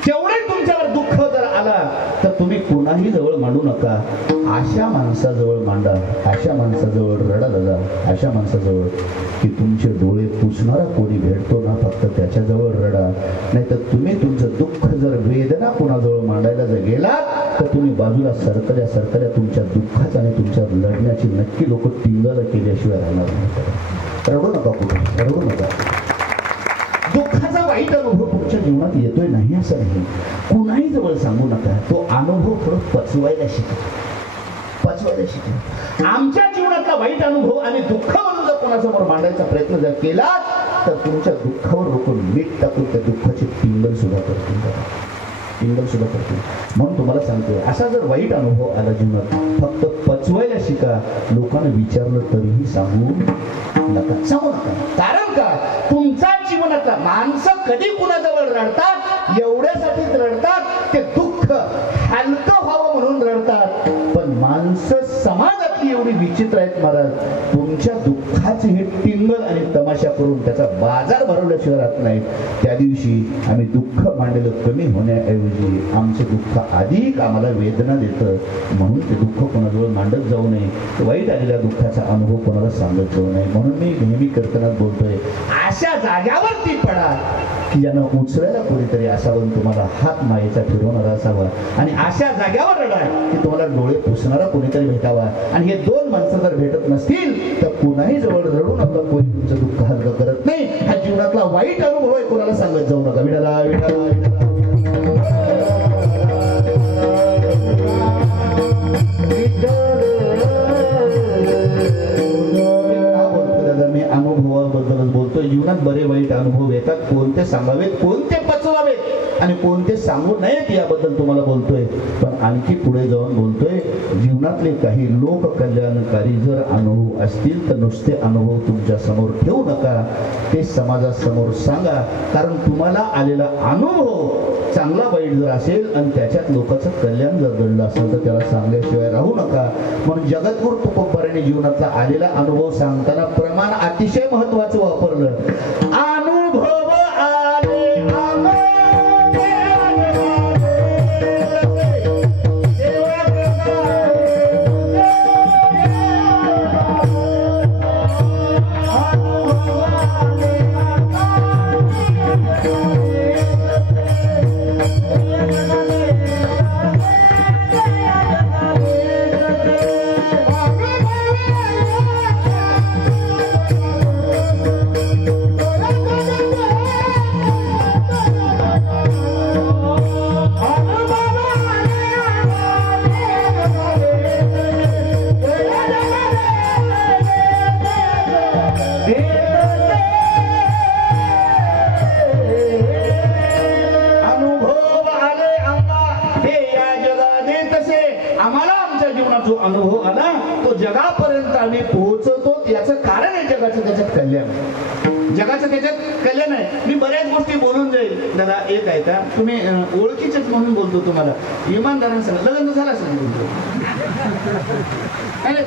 तेवढे तुमच्यावर दुःख जर आला तर तुम्ही कुणाही जवळ मांडू नका. अशा माणसाजवळ मांडा, अशा माणसाजवळ रडा दादा, अशा माणसाजवळ की तुमचे डोळे पुसणारा कोणी भेटतो ना, फक्त त्याच्याजवळ रडा. नाहीतर तुम्ही तुमचं दुःख जर वेदना कुणाजवळ मांडायला जर गेलात तर तुम्ही बाजूला सरकऱ्या तुमच्या दुःखाचा आणि तुमच्या लढण्याची नक्की लोक टिंगल केल्याशिवाय राहणार नाही. रडू नका, कुठे रडू नका. दुःखाचा वाईट अनुभव तुमच्या जीवनात येतोय नाही असं नाही, कुणाही जवळ सांगू नका. तो अनुभव थोडं पचवायला शिका. आमच्या जीवनातला वाईट अनुभव आणि दुःख म्हणून जर कोणासमोर मांडायचा प्रयत्न जर केला तर तुमच्या दुःखावर रोखून मीठ टाकून त्या दुःखाची टिंगल सुद्धा करतील. म्हणून तुम्हाला सांगतोय, असा जर वाईट अनुभव आला जीवनात, फक्त पचवायला शिका. लोकांना विचारलं तरीही सांगू नका. कारण का, तुमच्या जीवनातला माणसं कधी कुणाजवळ रडतात, एवढ्यासाठीच रडतात, ते दुःख हलकं व्हावं म्हणून रडतात. पण माणसं समाजातली एवढी विचित्र आहेत महाराज, तुमच्या दुःखाचे हे टिंगल आणि तमाशा करून त्याचा बाजार भरवल्याशिवाय राहत नाहीत. त्या दिवशी आम्ही दुःख मांडलेलं कमी होण्याऐवजी आमचे दुःख अधिक आम्हाला वेदना देतं. म्हणून ते दुःख कोणाजवळ मांडत जाऊ नये, वाईट आलेल्या दुःखाचा अनुभव कोणाला सांगत जाऊ नये. म्हणून मी नेहमी कीर्तनात बोलतोय, अशा जाग्यावरती पडा की ज्यानं उचलायला कोणीतरी असावं, तुम्हाला हात मायेचा फिरवणारा असावा, आणि अशा जाग्यावर रडा की तुम्हाला डोळे पुसणारा कोणीतरी भेटावा. आणि हे दोन माणसं जर भेटत नसतील तर कुणाही जवळ रडू नका, कोणी तुमचं दुःख हलकं करत नाही. हा जीवनातला वाईट अनुभव आहे, कोणाला सांगत जाऊ नका. विठाला मी अनुभवाबद्दलच बोलतोय. जीवनात बरे वाईट अनुभव येतात, कोणते सांगावेत, कोणते पचवावेत, आणि कोणते सांगू नयेत याबद्दल तुम्हाला बोलतोय. पण आणखी पुढे जाऊन बोलतोय, जीवनातले काही लोक कल्याणकारी जर अनुभव असतील तर नुसते अनुभव तुमच्या समोर ठेवू नका, ते समाजासमोर सांगा. कारण तुम्हाला आलेला अनुभव चांगला वाईट जर असेल आणि त्याच्यात लोकांचं कल्याण जर घडलं असेल तर त्याला सांगल्याशिवाय राहू नका. म्हणून जगद्गुरु तुकोबारायांनी जीवनातला आलेला अनुभव सांगताना प्रमाण अतिशय महत्वाचं वापरलं. अनुभव आले अनुभव आला तो जगापर्यंत आम्ही पोहोचवतो. याचं कारण आहे जगाचं त्याच्यात कल्याण, जगाचं त्याच्यात कल्याण आहे. मी बऱ्याच गोष्टी बोलून जाईल दादा. एक आहे का तुम्ही ओळखीचेच म्हणून बोलतो तुम्हाला, इमानदारांसह लग्न झालं असं बोलतो.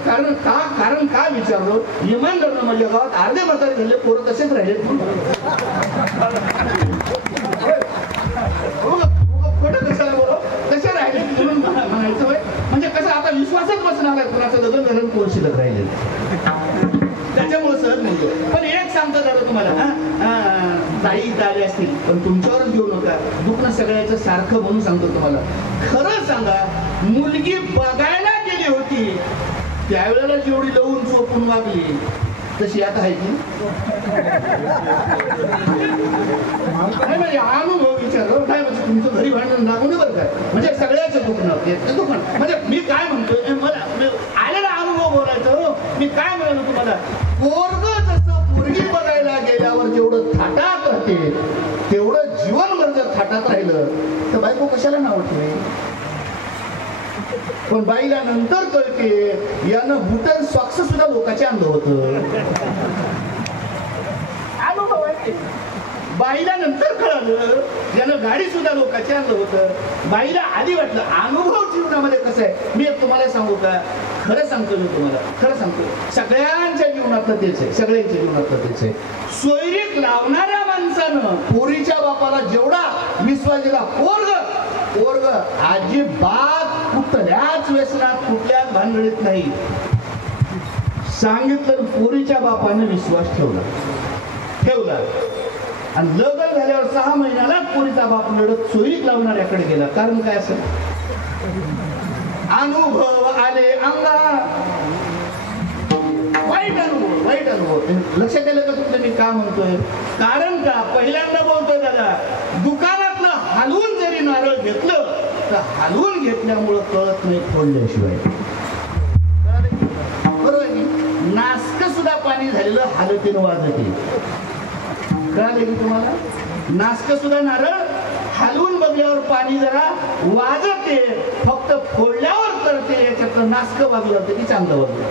कारण का विचारलो, इमानदार माझ्या गावात अर्धे म्हातारे झाले, पोरं तसेच राहिले. खोटं कशाला बोलो, तसे राहिले म्हणून म्हणायचं होय. म्हणजे कसं आता विश्वासच बसणार आहे कुणाचं लग्न झालं कोण शिल्लक राहिले, त्याच्यामुळे सहज म्हणतो. पण एक सांगतो जरा तुम्हाला, ताई इथं आले असतील पण तुमच्यावरच घेऊ नका, दुखणं सगळ्याचं सारखं म्हणून सांगतो तुम्हाला. खरं सांगा, मुलगी बघायला गेली होती त्यावेळेला जेवढी लवून चोपून वागली तशी आता आहे की म्हणजे अनुभव विचारलो काय म्हणजे तुमचं घरी भांडण लागून बरं काय, म्हणजे सगळ्याचं दुखणं म्हणजे मी काय म्हणतोय, मला आलेला अनुभव बोलायचं. मी काय म्हणालो तुम्हाला, पोरग जसं पोरगी बघायला गेल्यावर जेवढं थाटात राहते तेवढं जीवनभर जर थाटात राहिलं तर बायको कशाला नाव ठेवे. पण बाईला नंतर कळते यानं बुटन सॉक्स सुद्धा लोकांचे अंग होत. बाईला नंतर कळालं यानं गाडी सुद्धा लोकांचे अंग होत. बाईला आधी वाटलं. अनुभव जीवनामध्ये कसं आहे मी तुम्हाला सांगू का, खरं सांगतो मी तुम्हाला, खरं सांगतो. सगळ्यांच्या जीवनातलं तेच आहे, सगळ्यांच्या जीवनातलं तेच आहे. सोयरीक लावणाऱ्या माणसानं पोरीच्या बापाला जेवढा विश्वास दिला, पोरग अजिबात कुठल्याच व्यसनात कुठल्याच भानगडीत नाही. सांगितलं पोरीच्या बापाने विश्वास ठेवला आणि लग्न झाल्यावर 6 महिन्यालाच पोरीचा बाप लढत सोयरीक लावणाऱ्याकडे गेला. कारण काय असेल, अनुभव आले अंगात, वाईट अनुभव. लक्षात आलं का तुमचं मी का म्हणतोय? कारण का पहिल्यांदा बोलतोय दादा, दुकानातलं हलवून जरी नारळ घेतलं तर हलवून घेतल्यामुळं कळत नाही फोडल्याशिवाय. बरोबर, नासक सुद्धा पाणी झालेलं हालतीनं वाजते. कळालं की तुम्हाला? नासक सुद्धा नारळ हलवून बघल्यावर पाणी जरा वाजते, फक्त फोडल्यावर कळते याच्यातलं नासक बाजूला की चांगलं वाजलं.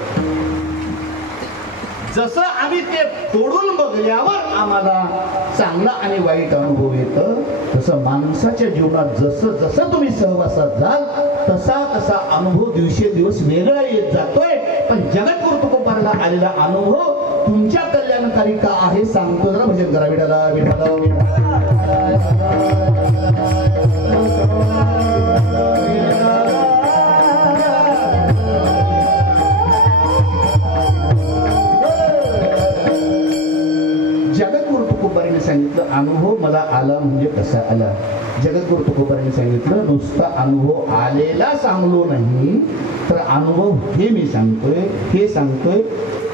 जसं आम्ही ते फोडून बघल्यावर आम्हाला चांगला आणि वाईट अनुभव येतं, तसं माणसाच्या जीवनात जसं जसं तुम्ही सहवासात जाल तसा तसा अनुभव दिवसेंदिवस वेगळा येत जातोय. पण जगद्गुरु तुकोबाराला आलेला अनुभव तुमच्या कल्याणकारी का आहे सांगतो. जरा भजन करा. विठाला विठाला जगद्गुरु तुकोबाराने सांगितलं अनुभव मला आला म्हणजे कसा आला. जगद्गुरु तुकोबाराने सांगितलं नुसता अनुभव आलेला सांगलो नाही तर अनुभव हे सांगतोय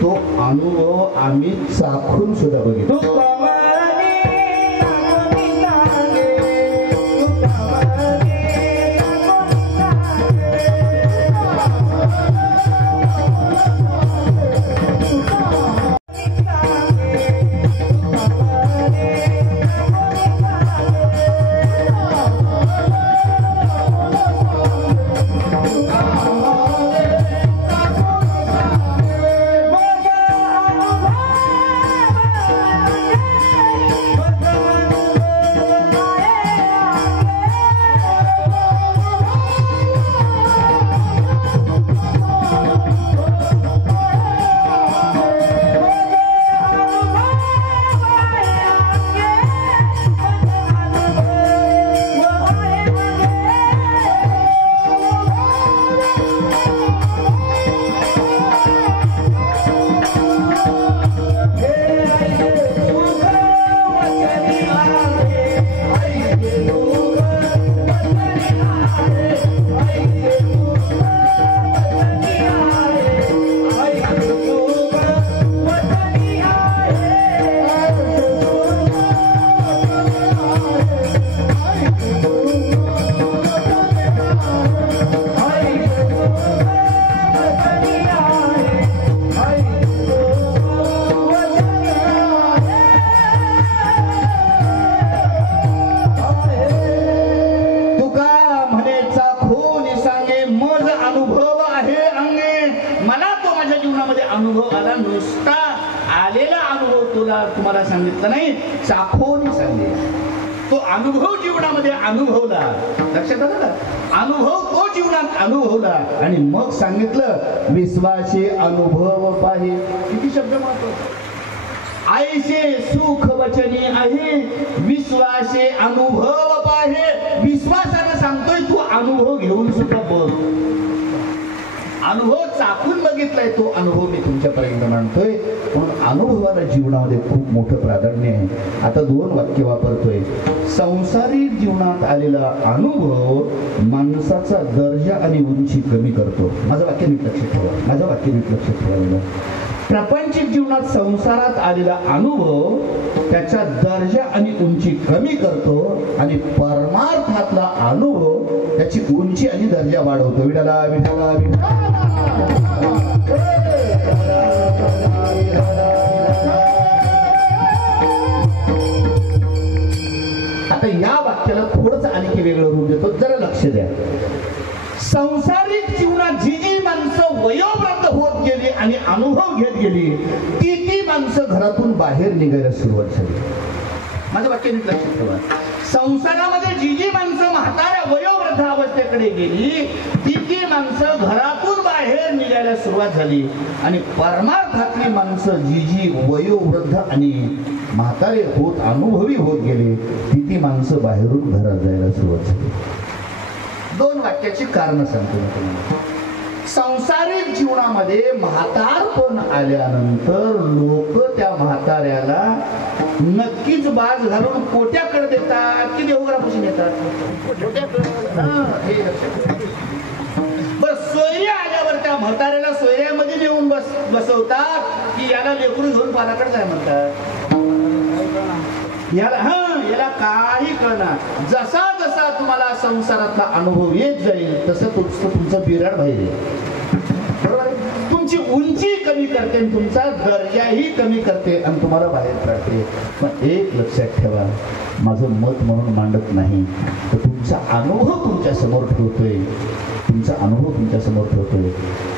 तो अनुभव आम्ही चाखून सुद्धा बघितलो. सांगितलं नाही, चाखून सांगितलं. तो अनुभव जीवनामध्ये अनुभवला, लक्षात आलं ना, अनुभव तो जीवनात अनुभवला आणि मग सांगितलं विश्वासे अनुभव पाहे. किती शब्द महत्वाचे. आईचे सुख वचनी आहे, विश्वासे अनुभव पाहे. विश्वासाने सांगतोय, तू अनुभव घेऊन सुद्धा बघ. अनुभव चाकून बघितलाय, तो अनुभव मी तुमच्यापर्यंत मांडतोय. म्हणून अनुभवाला जीवनामध्ये खूप मोठं प्राधान्य आहे. आता 2 वाक्य वापरतोय. संसारिक जीवनात आलेला अनुभव माणसाचा दर्जा आणि उंची कमी करतो. माझं वाक्य नीट लक्षात ठेवा, माझं वाक्य नीट लक्षात ठेवा. प्रापंचिक जीवनात संसारात आलेला अनुभव त्याचा दर्जा आणि उंची कमी करतो आणि परमार्थातला अनुभव त्याची उंची आणि दर्जा वाढवतो. विठाला विठाला विठाला. आता या वाक्याला थोडंच आणखी वेगळं रूप देतो, जरा लक्ष द्या. संसारिक जीवनात जी जी माणसं वयोवृद्ध होत गेली आणि अनुभव घेत गेली, ती माणसं घरातून बाहेर निघायला सुरुवात झाली. माझं वाक्य नीट लक्षात ठेवा. संसारामध्ये जी जी माणसं म्हाताऱ्या वयोवृद्ध अवस्थेकडे गेली, ती माणसं घरातून बाहेर निघायला सुरुवात झाली आणि परमार्थातली माणसं जी जी वयोवृद्ध आणि म्हातारे होत अनुभवी होत गेले, ती माणसं बाहेरून घरात जायला सुरुवात झाली. 2 वाक्याची कारण सांगतो मी तुम्हाला. संसारिक जीवनामध्ये म्हातारपण आल्यानंतर लोक त्या म्हाताऱ्याला नक्कीच बाज घालून कोट्याकडे देतात की देवघरापासून येतात. बरं, सोयरे आल्यावर त्या म्हाताऱ्याला सोयऱ्यामध्ये नेऊन बसवतात की याला लेकरू घेऊन पालाकडे जाय म्हणतात. याला काही कळणार. जसा जसा तुम्हाला संसारातला अनुभव येत जाईल तसं तुमचं बिराड बाहेर येईल. तुमची उंची कमी करते, तुमचा दर्जाही कमी करते आणि तुम्हाला बाहेर काढते. पण एक लक्षात ठेवा, माझं मत म्हणून मांडत नाही, तर तुमचा अनुभव तुमच्या समोर ठेवतोय, तुमचा अनुभव तुमच्या समोर ठेवतोय.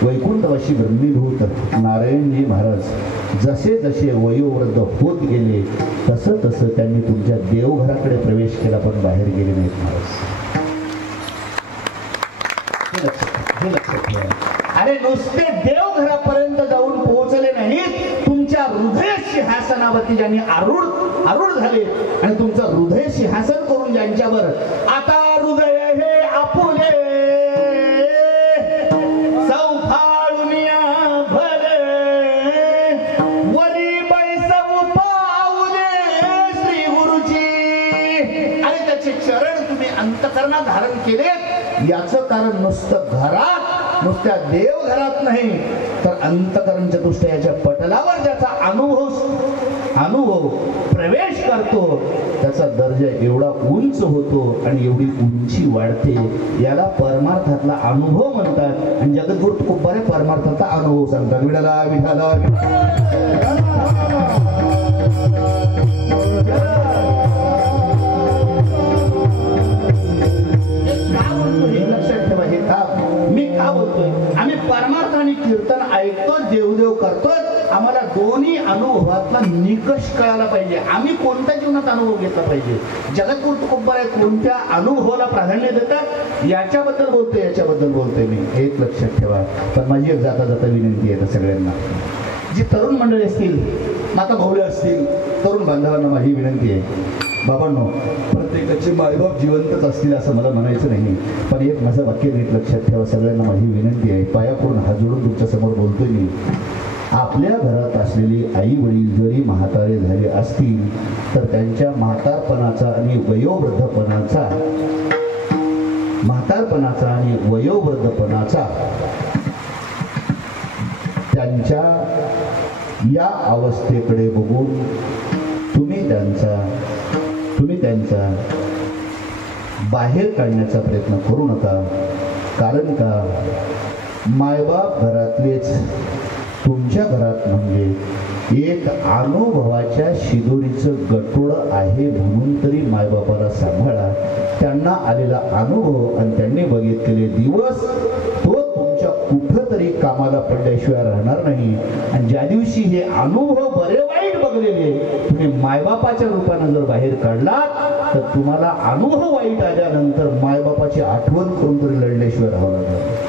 वैकुंठवासी ब्रह्मीभूत नारायणजी महाराज जसे जसे वयोवृद्ध होत गेले तसं तसं त्यांनी तुमच्या देवघराकडे प्रवेश केला, पण बाहेर गेले नाहीत महाराज. हे लक्षात ठेवा. अरे नुसते देवघरापर्यंत जाऊन पोहोचले नाहीत, तुमच्या हृदय सिंहासनावरती ज्यांनी आरूढ झाले आणि तुमचं हृदय सिंहासन करून ज्यांच्यावर आता हृदय हे आपुले सौफाळुनिया भले वरी बैसव पाऊले श्री गुरुजी, आणि त्याचे चरण तुम्ही अंतकरणात धारण केले. याचं कारण नुसतं घरात, नुसत्या देवघरात नाही, तर अंतकरणच्या दृष्ट्या याच्या पटलावर ज्याचा अनुभव प्रवेश करतो त्याचा दर्जा एवढा उंच होतो आणि एवढी उंची वाढते. याला परमार्थातला अनुभव म्हणतात आणि जगद्गुरु तुकोबारे परमार्थातला अनुभव सांगतात. विठाला विठाला. मी का बोलतोय, आम्ही परमार्थ आणि कीर्तन ऐकतो, देवदेव करतो, आम्हाला दोन्ही अनुभवातला निकष कळायला पाहिजे. आम्ही कोणत्या जीवनात अनुभव घेतला पाहिजे, जगद्गुरु तुकोबारे कोणत्या अनुभवाला प्राधान्य देतात याच्याबद्दल बोलतोय मी. एक लक्षात ठेवा. पण माझी एक जाता जाता विनंती आहे सगळ्यांना, जी तरुण मंडळी असतील, माता भाऊले असतील, तरुण बांधवांना माझी विनंती आहे, बाबांनो, प्रत्येकाचे मायबाप जिवंतच असतील असं मला म्हणायचं नाही, पण एक माझं वाक्य नीट लक्षात ठेवा. सगळ्यांना माझी विनंती आहे, पाया पडून हात जोडून तुमच्या समोर बोलतोय मी. आपल्या घरात असलेली आई वडील जरी म्हातारे झाले असतील तर त्यांच्या म्हातारपणाचा आणि वयोवृद्धपणाचा त्यांच्या या अवस्थेकडे बघून तुम्ही त्यांचा बाहेर काढण्याचा प्रयत्न करू नका. कारण का, मायबाप घरातलेच तुमच्या घरात म्हणजे एक अनुभवाच्या शिदोरीचं गटोळं आहे, म्हणून तरी मायबापाला सांभाळा. त्यांना आलेला अनुभव आणि त्यांनी बघितलेले दिवस तो तुमच्या कुठं तरी कामाला पडल्याशिवाय राहणार नाही. आणि ज्या दिवशी हे अनुभव बरे वाईट बघलेली आहे. तुम्ही मायबापाच्या रूपानं जर बाहेर काढलात तर तुम्हाला अनुभव वाईट आल्यानंतर मायबापाची आठवण करून तरी लढल्याशिवाय राहावं लागणार.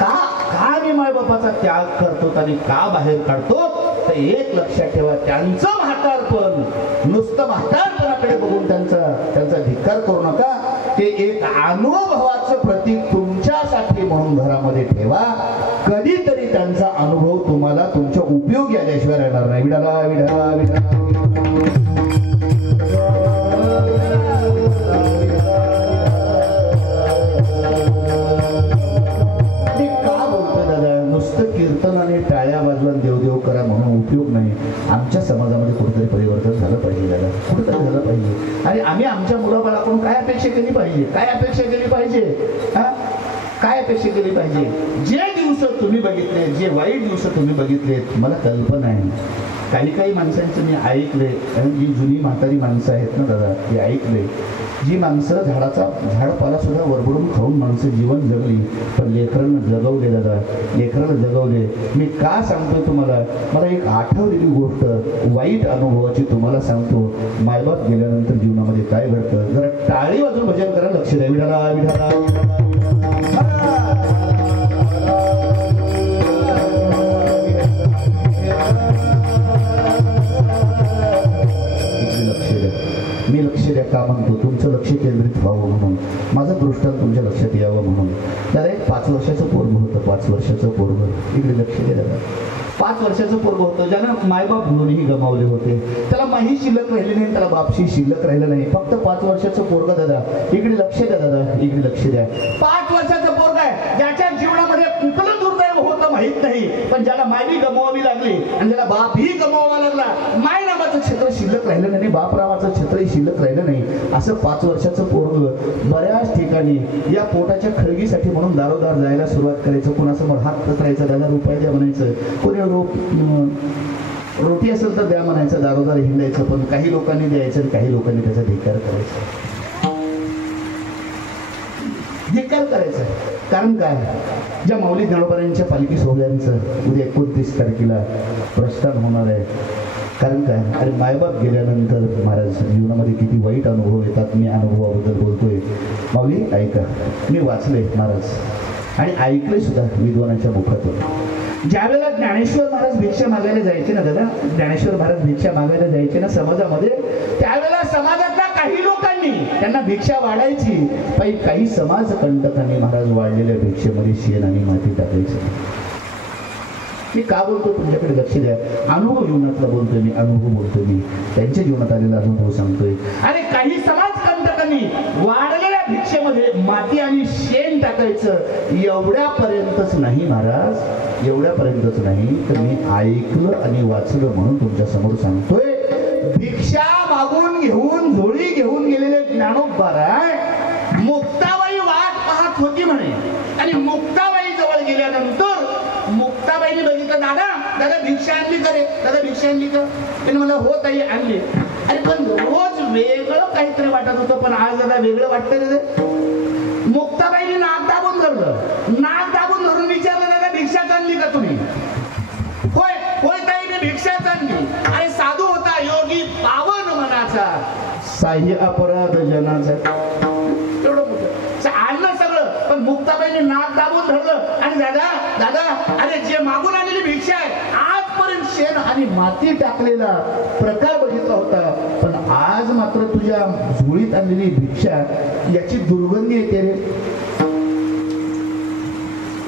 का मी मायबापाचा त्याग करतो आणि का बाहेर काढतो, तर एक लक्षात ठेवा, त्यांचं म्हातारपण नुसतं म्हातारपणाकडे बघून त्यांचा धिक्कार करू नका. ते एक अनुभवाचं प्रतीक तुमच्यासाठी म्हणून घरामध्ये ठेवा. कधीतरी त्यांचा अनुभव तुम्हाला तुमच्या उपयोगी आल्याशिवाय राहणार नाही. विडाला विडाला विडाला कीर्तन आणि टाळ्या वाजवून देवदेव करा म्हणून उपयोग नाही. आमच्या समाजामध्ये कुठेतरी परिवर्तन झालं पाहिजे, दादा, कुठेतरी झालं पाहिजे. आणि आम्ही आमच्या मुलाबाळाकडून काय अपेक्षा केली पाहिजे, काय अपेक्षा केली पाहिजे, काय अपेक्षा केली पाहिजे. जे दिवस तुम्ही बघितले, जे वाईट दिवस तुम्ही बघितले, मला कल्पना आहे. काही माणसांचं मी ऐकले, जी जुनी म्हातारी माणसं आहेत ना दादा, ती ऐकले, जी माणसं झाडपाला सुद्धा वरबडून खाऊन माणसं जीवन जगली, पण लेकरांना जगवले दादा, लेकरांना जगवले. मी का सांगतो तुम्हाला, मला एक आठवलेली गोष्ट वाईट अनुभवाची तुम्हाला सांगतो. मायबाप गेल्यानंतर जीवनामध्ये काय घडतं, जरा टाळी वाजून भजन करा, लक्ष द्या. विठाला विठाला मी लक्ष द्या का म्हणतो, तुमचं लक्ष केंद्रित व्हावं म्हणून, माझं दृष्टांत तुमच्या लक्षात यावं म्हणून. त्याला एक 5 वर्षाचं पोरगं होतं, 5 वर्षाचं पोरगं, इकडे लक्ष द्या दादा. 5 वर्षाचं पोरगं होतं, ज्यानं मायबाप दोन्ही गमावले होते. त्याला माही शिल्लक राहिली नाही, त्याला बापशी शिल्लक राहिलं नाही. फक्त 5 वर्षाचं पोरगं दादा, इकडे लक्ष द्या दादा, इकडे लक्ष द्या. 5 वर्षाचं पोरगं आहे, ज्याच्या जीवनामध्ये कुठलं दुर्दैव होतं माहित नाही, पण ज्याला मायबी गमवावी लागली आणि ज्याला बापही गमवावा लागला. माय नावाचं क्षेत्र शिल्लक राहिलं नाही, बाप नावाचं क्षेत्रही शिल्लक राहिलं नाही. असं 5 वर्षाचं पोरगं बऱ्याच ठिकाणी या पोटाच्या खळगीसाठी म्हणून दारोदार जायला सुरुवात करायचं. कोणासमोर हात पसरायचा, दादा रुपये द्या म्हणायचं. कोणी रोटी असेल तर द्या म्हणायचं, दारोदार हिंडायचं. पण काही लोकांनी द्यायचं आणि काही लोकांनी त्याचा धिक्कार करायचा, धिक्कार करायचा. कारण काय, ज्या माऊली ज्ञानोबांच्या पालखी सोहळ्यांचं उद्या 29 तारखेला प्रस्थान होणार आहे. कारण काय, अरे मायबाप गेल्यानंतर महाराज जीवनामध्ये किती वाईट अनुभव येतात. मी अनुभवाबद्दल बोलतोय. माऊली ऐका, मी वाचले महाराज आणि ऐकले सुद्धा विद्वानाच्या मुखातून. ज्यावेळेला ज्ञानेश्वर महाराज भिक्षा मागायला जायचे ना दादा, ज्ञानेश्वर महाराज भिक्षा मागायला जायचे ना समाजामध्ये, त्यावेळेला समाजातल्या काही लोकांनी त्यांना भिक्षा वाढायची, पण काही समाज कंटकांनी महाराज वाढलेल्या भिक्षेमध्ये शेण आणि माती टाकायचं. मी का बोलतो तुमच्याकडे लक्ष द्या. अनुभव जीवनातला बोलतोय मी, अनुभव बोलतोय मी, त्यांच्या जीवनात आलेला अनुभव सांगतोय. आणि काही समाज कंटकांनी वाढलेल्या भिक्षेमध्ये माती आणि शेण टाकायचं. एवढ्यापर्यंतच नाही महाराज, एवढ्यापर्यंतच नाही, तर मी ऐकलं आणि वाचलं म्हणून तुमच्या समोर सांगतोय. भिक्षा मागून घेऊन, झोळी घेऊन गेलेले ज्ञानोबाराय मुक्ताबाई वाट पाहत होती म्हणे. आणि मुक्ताबाई जवळ गेल्यानंतर मुक्ताबाईने बघितलं, दादा दादा भिक्षा आणली का रे, दादा भिक्षा आणली का. त्याने मला हो ताई आणली. अरे पण रोज वेगळं काहीतरी वाटत होतं, पण आज दादा वेगळं वाटतं रे. मुक्ताबाईने नाक दाबून धरलं, नाक दाबून धरून विचारलं, दादा भिक्षाच आणली का तुम्ही. होय होय ताई मी भिक्षाच आणली. अरे साधू होता, योगी पावन मनाचा, साह्य अपराध जनाचा. एवढं मोठं आणलं सगळं, पण मुक्ताबाईने नाक दाबून धरलं आणि दादा दादा अरे जे मागून आलेली भिक्षा आहे, आजपर्यंत शेण आणि माती टाकलेला प्रकार बघितला होता, पण आज मात्र तुझ्या झोळीत आणलेली भिक्षा याची दुर्गंधी येते रे.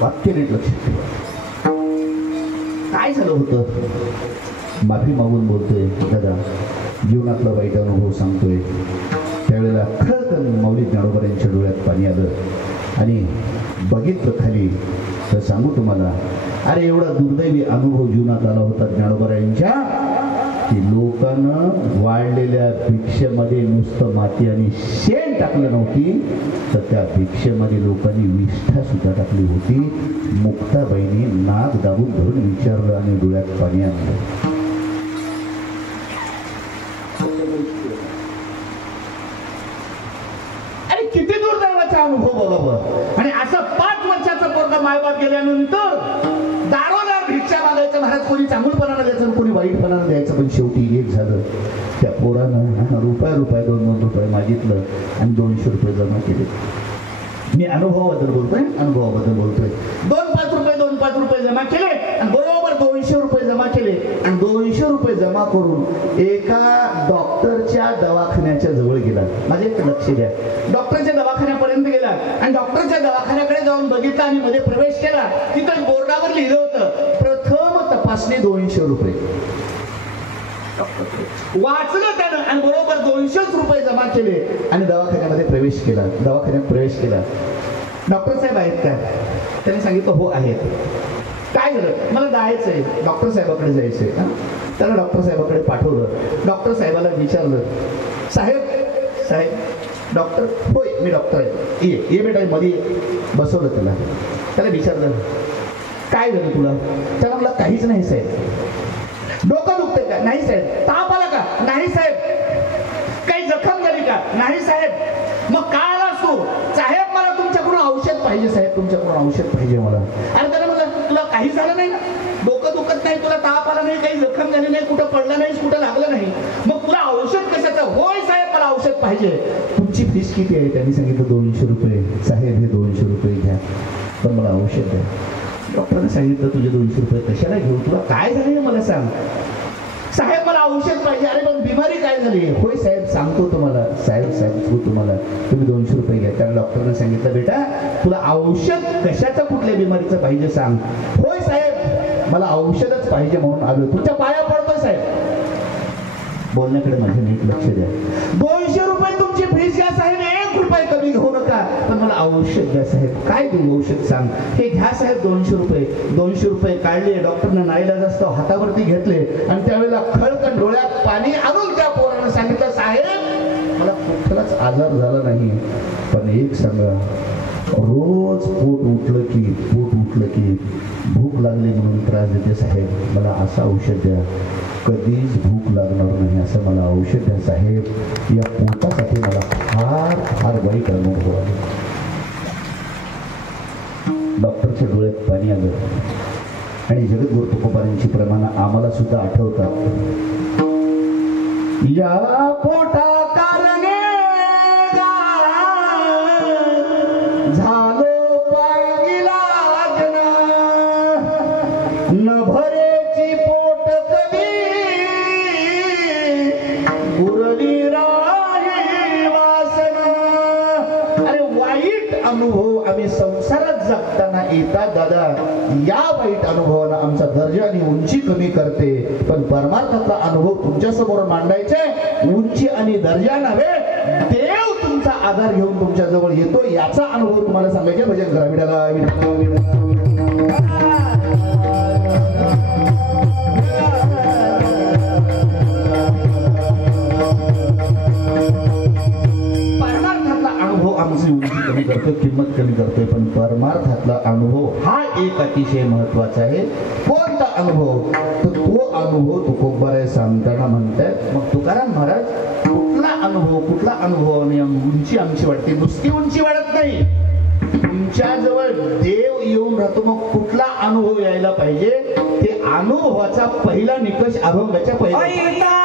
वाक्य नीट लक्षात ठेवा. काय झालं होतं, माफी मागून बोलतोय दादा, जीवनातला वाईट अनुभव सांगतोय. त्यावेळेला खरं माऊली ज्ञानोबा यांच्या डोळ्यात पाणी आलं आणि बघितलं खाली तर सांगू तुम्हाला, अरे एवढा दुर्दैवी अनुभव जीवनात आला होता ज्ञानोबा की लोकांना वाढलेल्या भिक्षेमध्ये नुसतं माती आणि शेण टाकलं नव्हती, तर त्या भिक्षेमध्ये लोकांनी विष्ठा सुद्धा टाकली होती. मुक्ताबाईंनी नाक दाबून धरून विचारलं आणि डोळ्यात पाणी आणलं. किती दुर्दैवाचा अनुभव बाबा. आणि असं 5 वर्षाचा पोरगा मायबाप गेल्यानंतर दारोदार भिक्षा मागायचं महाराज, कोणी चांगुलपणानं द्यायचं कोणी वाईटपणानं द्यायचं, पण शेवटी एक झालं. त्या पोरानं रुपया 2-2 रुपये मागितलं आणि 200 रुपये जमा केले. मी अनुभवाबद्दल बोलतोय, अनुभवाबद्दल बोलतोय. 2-5 रुपये जमा केले आणि बरोबर 200 रुपये जमा केले आणि 200 रुपये जमा करून एका डॉक्टरच्या दवाखान्याच्या जवळ गेला. माझे लक्ष द्या, डॉक्टरच्या दवाखान्यापर्यंत गेला आणि डॉक्टरच्या दवाखान्याकडे जाऊन बघितला आणि मध्ये प्रवेश केला. तिथं बोर्डावर लिहिलं होतं, प्रथम तपासणी 200 रुपये. वाचलं त्यानं आणि बरोबर 200 रुपये जमा केले आणि दवाखान्यामध्ये प्रवेश केला. दवाखान्यात प्रवेश केला. डॉक्टर साहेब आहेत का? त्यांनी सांगितलं हो आहेत. काय झालं? मला जायचं आहे, डॉक्टर साहेबाकडे जायचं आहे. त्याला डॉक्टर साहेबाकडे पाठवलं. डॉक्टर साहेबाला विचारलं, साहेब डॉक्टर? होय मी डॉक्टर आहे, ये बेटा मध्ये. बसवलं त्याला विचारलं काय झालं तुला? त्याला म्हणलं काहीच नाही साहेब. डोकं दुखते का? नाही साहेब. ताप आला का? नाही साहेब. काही जखम झाली का? नाही साहेब. मग काय आला असतो? साहेब मला तुमच्याकडून औषध पाहिजे साहेब, तुमच्याकडून औषध पाहिजे मला. अरे त्याला म्हणलं तुला काही झालं नाही ना? डोकं दुखत नाही, तुला ताप आला नाही, काही जखम झाली नाही, कुठं पडलं नाही, कुठं लागलं नाही, मग तुला औषध कशाचं? होय साहेब मला औषध पाहिजे. तुमची फीस किती आहे? त्यांनी सांगितलं 200 रुपये. साहेब हे 200 रुपये घ्या, पण मला औषध द्या. डॉक्टरने सांगितलं तुझे 200 रुपये कशाला घेऊ, तुला काय झाले मला सांग. साहेब मला औषध पाहिजे. अरे पण बिमारी काय झाली? होय साहेब सांगतो तुम्हाला. साहेब तुम्हाला, तुम्ही 200 रुपये घ्या. त्याला डॉक्टरने सांगितलं बेटा तुला औषध कशाचं, कुठल्या बिमारीचं पाहिजे सांग. होय साहेब मला औषधच पाहिजे म्हणून आलो, तुमच्या पाया पडतोय साहेब. बोलण्याकडे माझे नीट लक्ष द्या. 200 रुपये तुमची फीस घ्या साहेब, 1 रुपये कमी घेऊ नका, पण मला औषध द्या साहेब. काय देऊ औषध सांग. हे घ्या साहेब 200 रुपये. 200 रुपये काढले. डॉक्टरने नाईलाज असतो हातावरती घेतले आणि त्यावेळेला खळकन डोळ्यात पाणी आणून त्या पोरानं सांगितलं साहेब मला कुठलाच आजार झाला नाही, पण एक सांगा, रोज पोट उठलं की भूक लागली म्हणून त्रास देते साहेब, मला असं औषध द्या. कधीच भूक लागणार नाही असं मला औषध द्या साहेब. या पोटासाठी मला फार वाईट अनुभव आहे. डॉक्टरच्या डोळ्यात पाणी आलं आणि जगद्गुरु तुकोबारांची प्रमाणं आम्हाला सुद्धा आठवतात. या पोटा कारणे झालो पांगिला जना, न भरेची पोट कधी उरली राही वासना. अरे वाईट अनुभव आम्ही संसारात जगताना येतात दादा. या वाईट अनुभवाला आमचा दर्जा आणि उंची कमी करते, पण परमार्थाचा अनुभव तुमच्या समोर मांडायचे. उंची आणि दर्जा नव्हे, देव तुमचा आधार घेऊन तुमच्या जवळ येतो याचा अनुभव तुम्हाला सांगायचे. भजन करा विठाला विठाला. आमची उंची कमी करतोय, किंमत कमी करतोय, पण परमार्थातला अनुभव हा एक अतिशय महत्वाचा आहे. कोणता अनुभव? तर तो अनुभव तुकोबाराय सांगताना म्हणतात. मग तुकाराम महाराज कुठला अनुभव उंची आमची वाढते? नुसती उंची वाढत नाही, तुमच्या जवळ देव येऊन राहतो. मग कुठला अनुभव यायला पाहिजे? ते अनुभवाचा पहिला निकष अभंगाच्या पहिला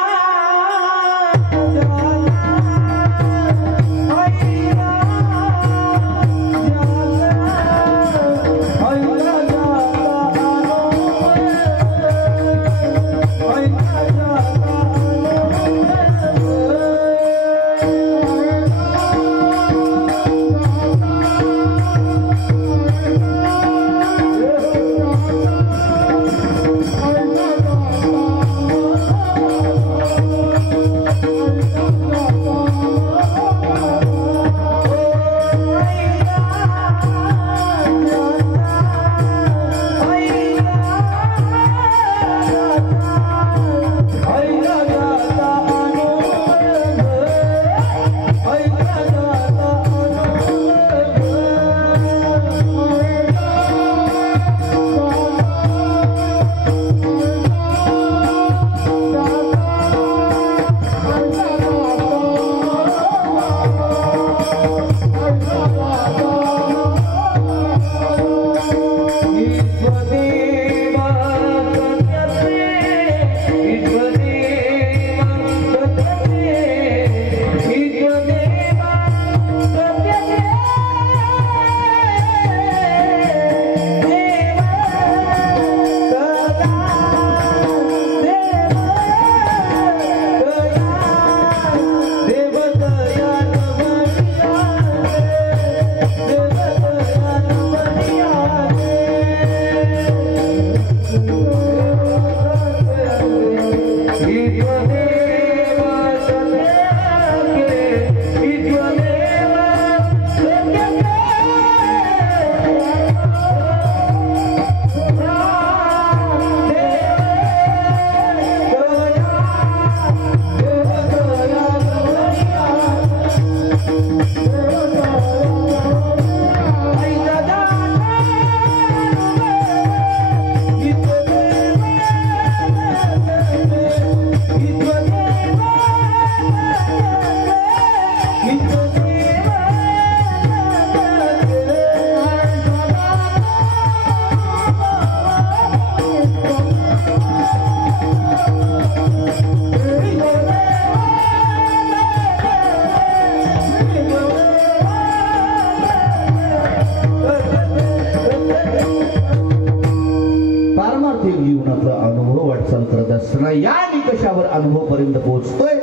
निकषावर अनुभवपर्यंत पोहोचतोय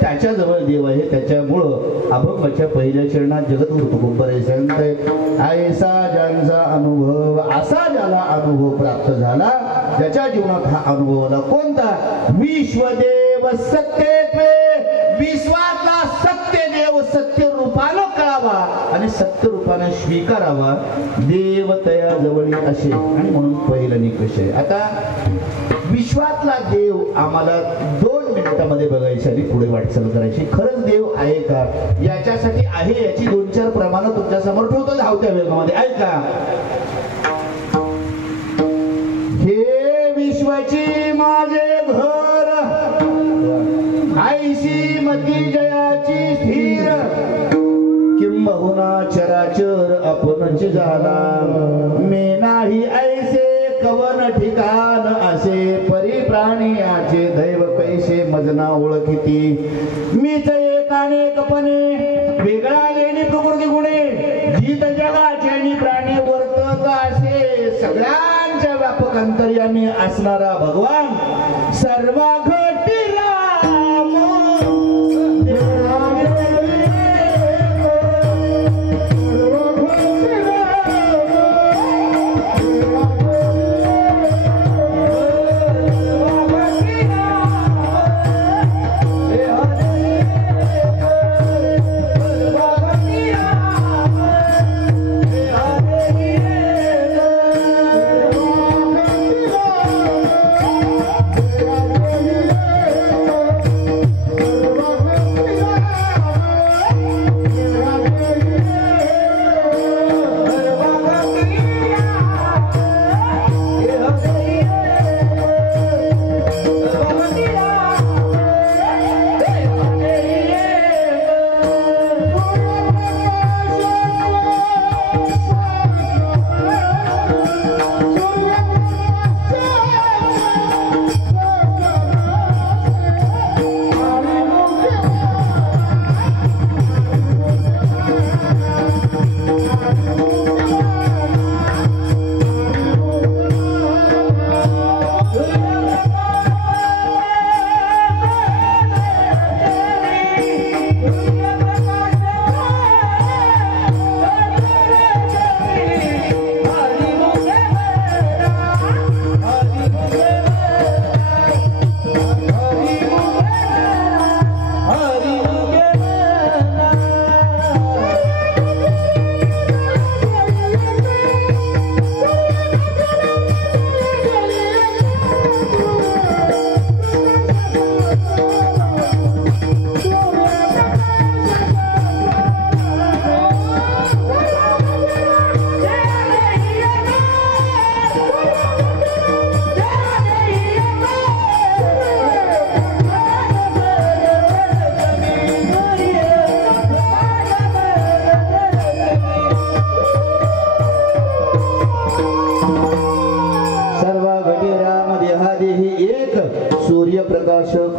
त्याच्याजवळ देव आहे. त्याच्यामुळं अभंगाच्या पहिल्या चरणात जगद्गुरु तुकोबराय सांगताय, ऐसा ज्यांचा अनुभव असा ज्याला अनुभव प्राप्त झाला, ज्याच्या जीवनात हा अनुभव आला. कोणता? विश्वदेव सत्यत्वे, विश्वातला सत्य देव सत्य रूपानं कळावा आणि सत्य रूपानं स्वीकारावा, देव तया जवळ असे. आणि म्हणून पहिला निकष आहे. आता विश्वातला देव आम्हाला 2 मिनिटांमध्ये बघायची आणि पुढे वाटचाल करायची. खरंच देव आहे का याच्यासाठी आहे याची 2-4 प्रमाणं तुमच्या समोर ठेवतो धावत्या वेगामध्ये. ऐका, हे विश्वाची माझे घर, ऐशी मती जयाची स्थिर, किंबहुना चराचर आपणच झाला, मी नाही ऐसे कवन ठिकाण असे, परी प्राणियाचे दैव कैसे मजना ओळखिती, मीच एक अनेकपणे वेगळा लेणी प्रकृती गुणे, जीत जगाचे प्राणी वर्तत असे, सगळ्यांच्या व्यापक अंतर्यामी असणारा भगवान सर्व घटी राम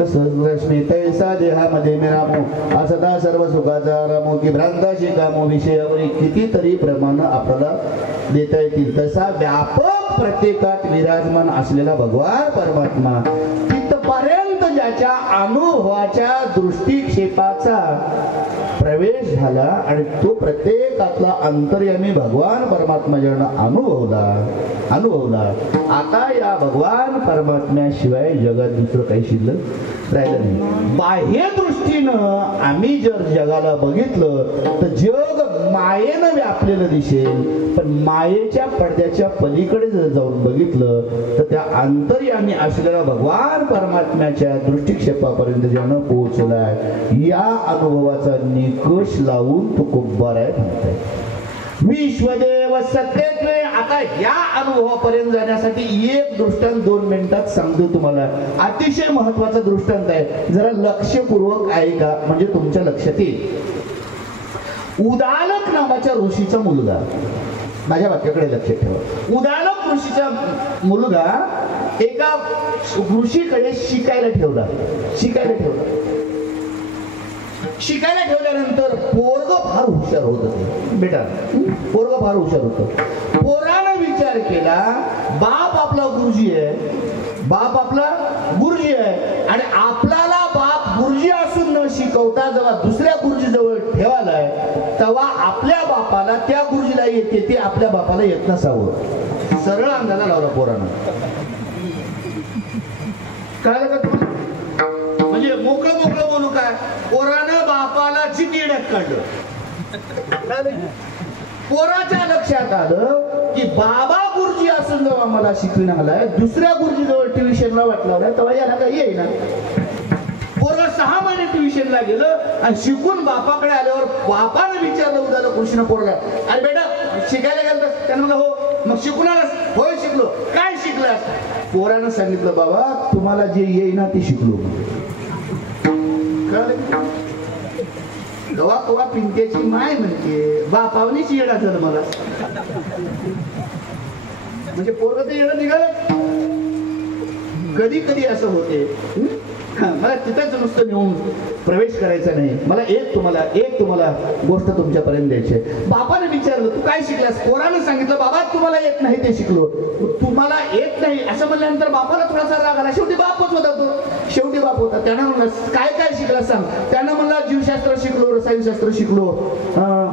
सहस्रश्मी तैसा देहामध्ये मिरामो असदा सर्व सुखाचा रामो की भ्रांताशी कामो विषयावर कितीतरी प्रमाण आपल्याला देता येतील. तसा व्यापक प्रत्येकात विराजमान असलेला भगवान परमात्मा तिथपर्यंत ज्याच्या अनुभवाच्या दृष्टिक्षेपाचा प्रवेश झाला आणि तो प्रत्येकातला अंतर्यामी भगवान परमात्मा ज्यानं अनुभवला आता या भगवान परमात्म्याशिवाय जगात दुसरं काही शिल्लक राहिलं नाही. बाह्य दृष्टीनं आम्ही जर जगाला बघितलं तर जग मायेनं व्यापलेलं दिसेल, पण मायेच्या पडद्याच्या पलीकडे जर जाऊन बघितलं तर त्या अंतर्यामी असलेल्या भगवान परमात्म्याच्या दृष्टिक्षेपापर्यंत ज्यानं पोहोचलाय या अनुभवाचा निकष लावून तो तुकोबराय म्हणताय विश्वदेव सत्यत्वे. आता या अनुभवापर्यंत जाण्यासाठी एक दृष्टांत 2 मिनिटात सांगतो तुम्हाला. अतिशय महत्वाचा दृष्टांत आहे, जरा लक्षपूर्वक ऐका म्हणजे तुमच्या लक्षात येईल. उदालक नावाच्या ऋषीचा मुलगा, माझ्या वाक्याकडे लक्ष ठेवा. उदालक ऋषीचा मुलगा एका ऋषीकडे शिकायला ठेवला. शिकायला ठेवल्यानंतर पोरग फार हुशार होत होते. बेटा पोरग फार हुशार होतं. पोरानं विचार केला बाप आपला गुरुजी आहे आणि आपल्याला बाप गुरुजी असून न शिकवता जेव्हा दुसऱ्या गुरुजीजवळ ठेवालाय तेव्हा आपल्या बापाला त्या गुरुजीला येते ते आपल्या बापाला येत नसावं. सरळ अंगाला लावला पोरानं. कळलं का तुम्हाला? म्हणजे मोकळं मोकळं बोलू काय, पोरानं बापाला चितीड्यात काढलं. पोराच्या लक्षात आलं की बाबा गुरुजी असून जेव्हा मला शिकविण आलाय दुसऱ्या गुरुजी जवळ ट्युशनला वाटला तेव्हा याला काही येईना. पोरं 6 महिने ट्युशनला गेलं आणि शिकून बापाकडे आल्यावर बापाने विचारलं उद्याला कृष्ण पोरला, अरे बेटा शिकायला गेलं? त्यानं म्हणलं हो. मग शिकून आलास? होय शिकलो. काय शिकलास? पोरानं सांगितलं बाबा तुम्हाला जे येईना ते शिकलो. कळलं? गवा कवा पिंट्याची माय म्हणते बापावनीच येडा झालं मला. म्हणजे पोरं ते येणं निघालं. कधी कधी असं होते मला तिथंच नुसतं नेऊन प्रवेश करायचा नाही. मला एक तुम्हाला गोष्ट तुमच्यापर्यंत द्यायची आहे. बापाने विचारलं तू काय शिकलास? पोरानं सांगितलं बाबा तुम्हाला येत नाही ते शिकलो. तुम्हाला येत नाही असं म्हणल्यानंतर बापाला थोडासा राग आला. शेवटी बापच होता तो. शेवटी बाप होता. त्यानं म्हणलं काय काय शिकला सांग? त्यानं म्हणलं जीवशास्त्र शिकलो, रसायनशास्त्र शिकलो,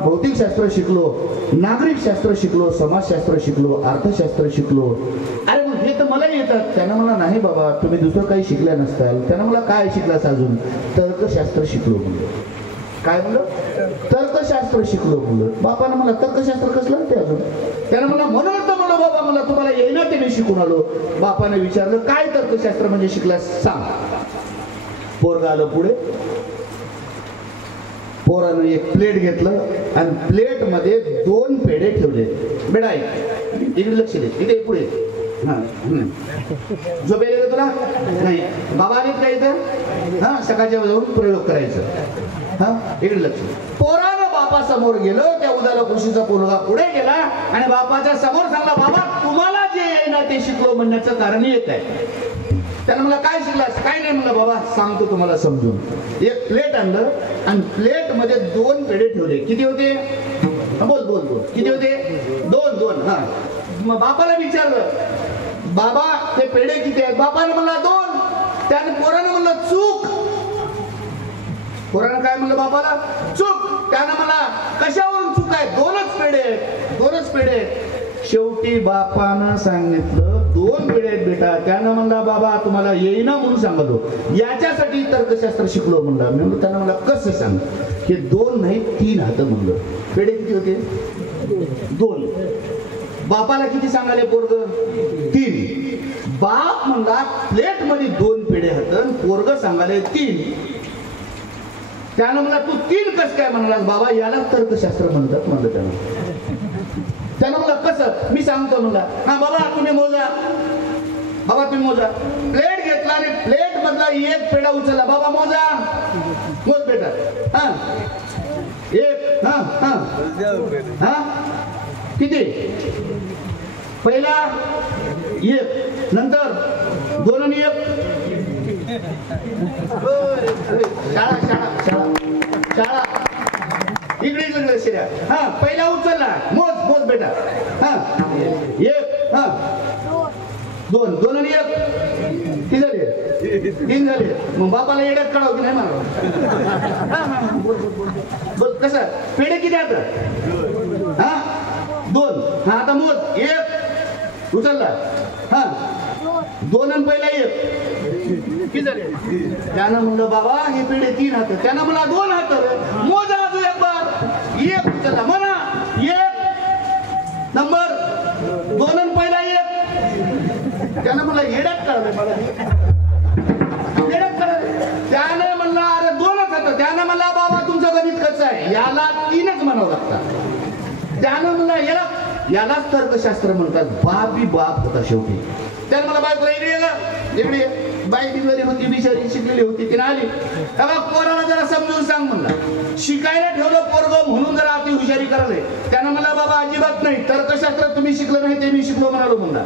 भौतिकशास्त्र शिकलो, नागरिक शास्त्र शिकलो, समाजशास्त्र शिकलो, अर्थशास्त्र शिकलो. अरे मग हे तर मला येतात. त्यानं म्हणलं नाही बाबा तुम्ही दुसरं काही शिकल्या नसताल. त्यानं मला काय शिकलास अजून? तर्कशास्त्र शिकलो म्हणलं. काय म्हणलं? तर्कशास्त्र शिकलो म्हणलं. बापानं मला तर्कशास्त्र कसलं ते अजून? त्यानं मला म्हणून तर म्हणलं बाबा मला तुम्हाला येईना ते मी शिकून आलो. बापाने विचारलं काय तर्कशास्त्र म्हणजे शिकलास सांग. पोरगा आलं पुढे. पोरानं एक प्लेट घेतलं आणि प्लेट मध्ये 2 पेढे ठेवले. बेटा इकडे लक्ष दे. इथे पुढे. झोपेल का तुला? नाही. बाबा आलेत का इथं? हा सकाळच्या जाऊन प्रयोग करायचं. हा इकडे लक्ष. पोरानं बापा समोर गेलं. त्या उदाला कृषीचा पोरगा पुढे गेला आणि बापाच्या समोर सांगला बाबा तुम्हाला जे येईना ते शिकलो म्हणण्याचं कारण येत आहे. त्यानं मला काय शिकलास? काय नाही म्हणलं बाबा सांगतो तुम्हाला समजून. एक प्लेट आणलं आणि प्लेट मध्ये 2 पेढे ठेवले. किती होते? बोल बोल बोल. किती होते? 2. हा मग बापाला विचारलं बाबा ते पेढे किती आहेत? बापानं म्हणला 2. त्याने पोरानं म्हणलं चूक. पोरानं काय म्हणलं बापाला? चूक. त्यानं मला कशावरून चूक आहे? 2च पेढे आहेत. 2च पेढे आहेत. शेवटी बापानं सांगितलं 2 पेढे आहेत बेटा. त्यानं म्हणला बाबा तुम्हाला येईना म्हणून सांगतो याच्यासाठी तर्कशास्त्र शिकलो म्हणला. मी म्हणलं त्यानं मला कसं सांग? हे 2 नाही 3 हात म्हणलं. पेढे किती होते? 2. बापाला किती सांगाले पोरग? 3. बाप म्हणला प्लेट मध्ये 2 पेढे हात. पोरग सांगाले 3. त्यानं म्हणला तू 3 कस काय म्हणालास? बाबा याला तर्कशास्त्र म्हणतात म्हणलं. त्यानं म्हणला कसं? मी सांगतो म्हणला. हा बाबा तुम्ही मोजा. बाबा तुम्ही मोजा. प्लेट घेतला आणि प्लेट मधला 1 पेढा उचलला. बाबा मोजा. मोज बेटा. हा 1. हा किती? पहिला 1 नंतर 2 आणि 1. शाळा इकडे शिऱ्या. हा पहिला उचलला. मोज बेटा. हा 1. हा 2 आणि 1 किती झाले? 3 झाले. मग बापाला येड्यात काढावं की नाही मला? बोल कसं? पेढे किती आता? हा 2. हा आता मोज. 1 उचलला. हा 2 आणि पहिला 1 किती झाले? त्यानं म्हणलं बाबा हे पेढे 3 हात. त्यानं मला 2 हात. मोजा अजून एक बार. 1 उचलला म्हणा. 1 नंबर 2 आणि पहिला 1. त्यानं मला येड्यात काढलं. मला येड्यात काढलं. त्यानं म्हणलं अरे 2च हात. त्यानं म्हणला बाबा तुमचं गणित कसं आहे? याला 3च म्हणावं लागतात. त्यानं म्हणलं यालाच तर्कशास्त्र म्हणतात. बापी बाप होता शेवटी. त्यानं मला बायकोला इकडे बाई दिलेली होती बिचारी शिकलेली होती. तिने आली तेव्हा पोराला जरा समजून सांग म्हणला. शिकायला ठेवलं पोरग म्हणून जरा अति हुशारी करायला. त्यानं मला बाबा अजिबात नाही तर्कशास्त्र तुम्ही शिकलं नाही ते मी शिकलो म्हणालो म्हणला.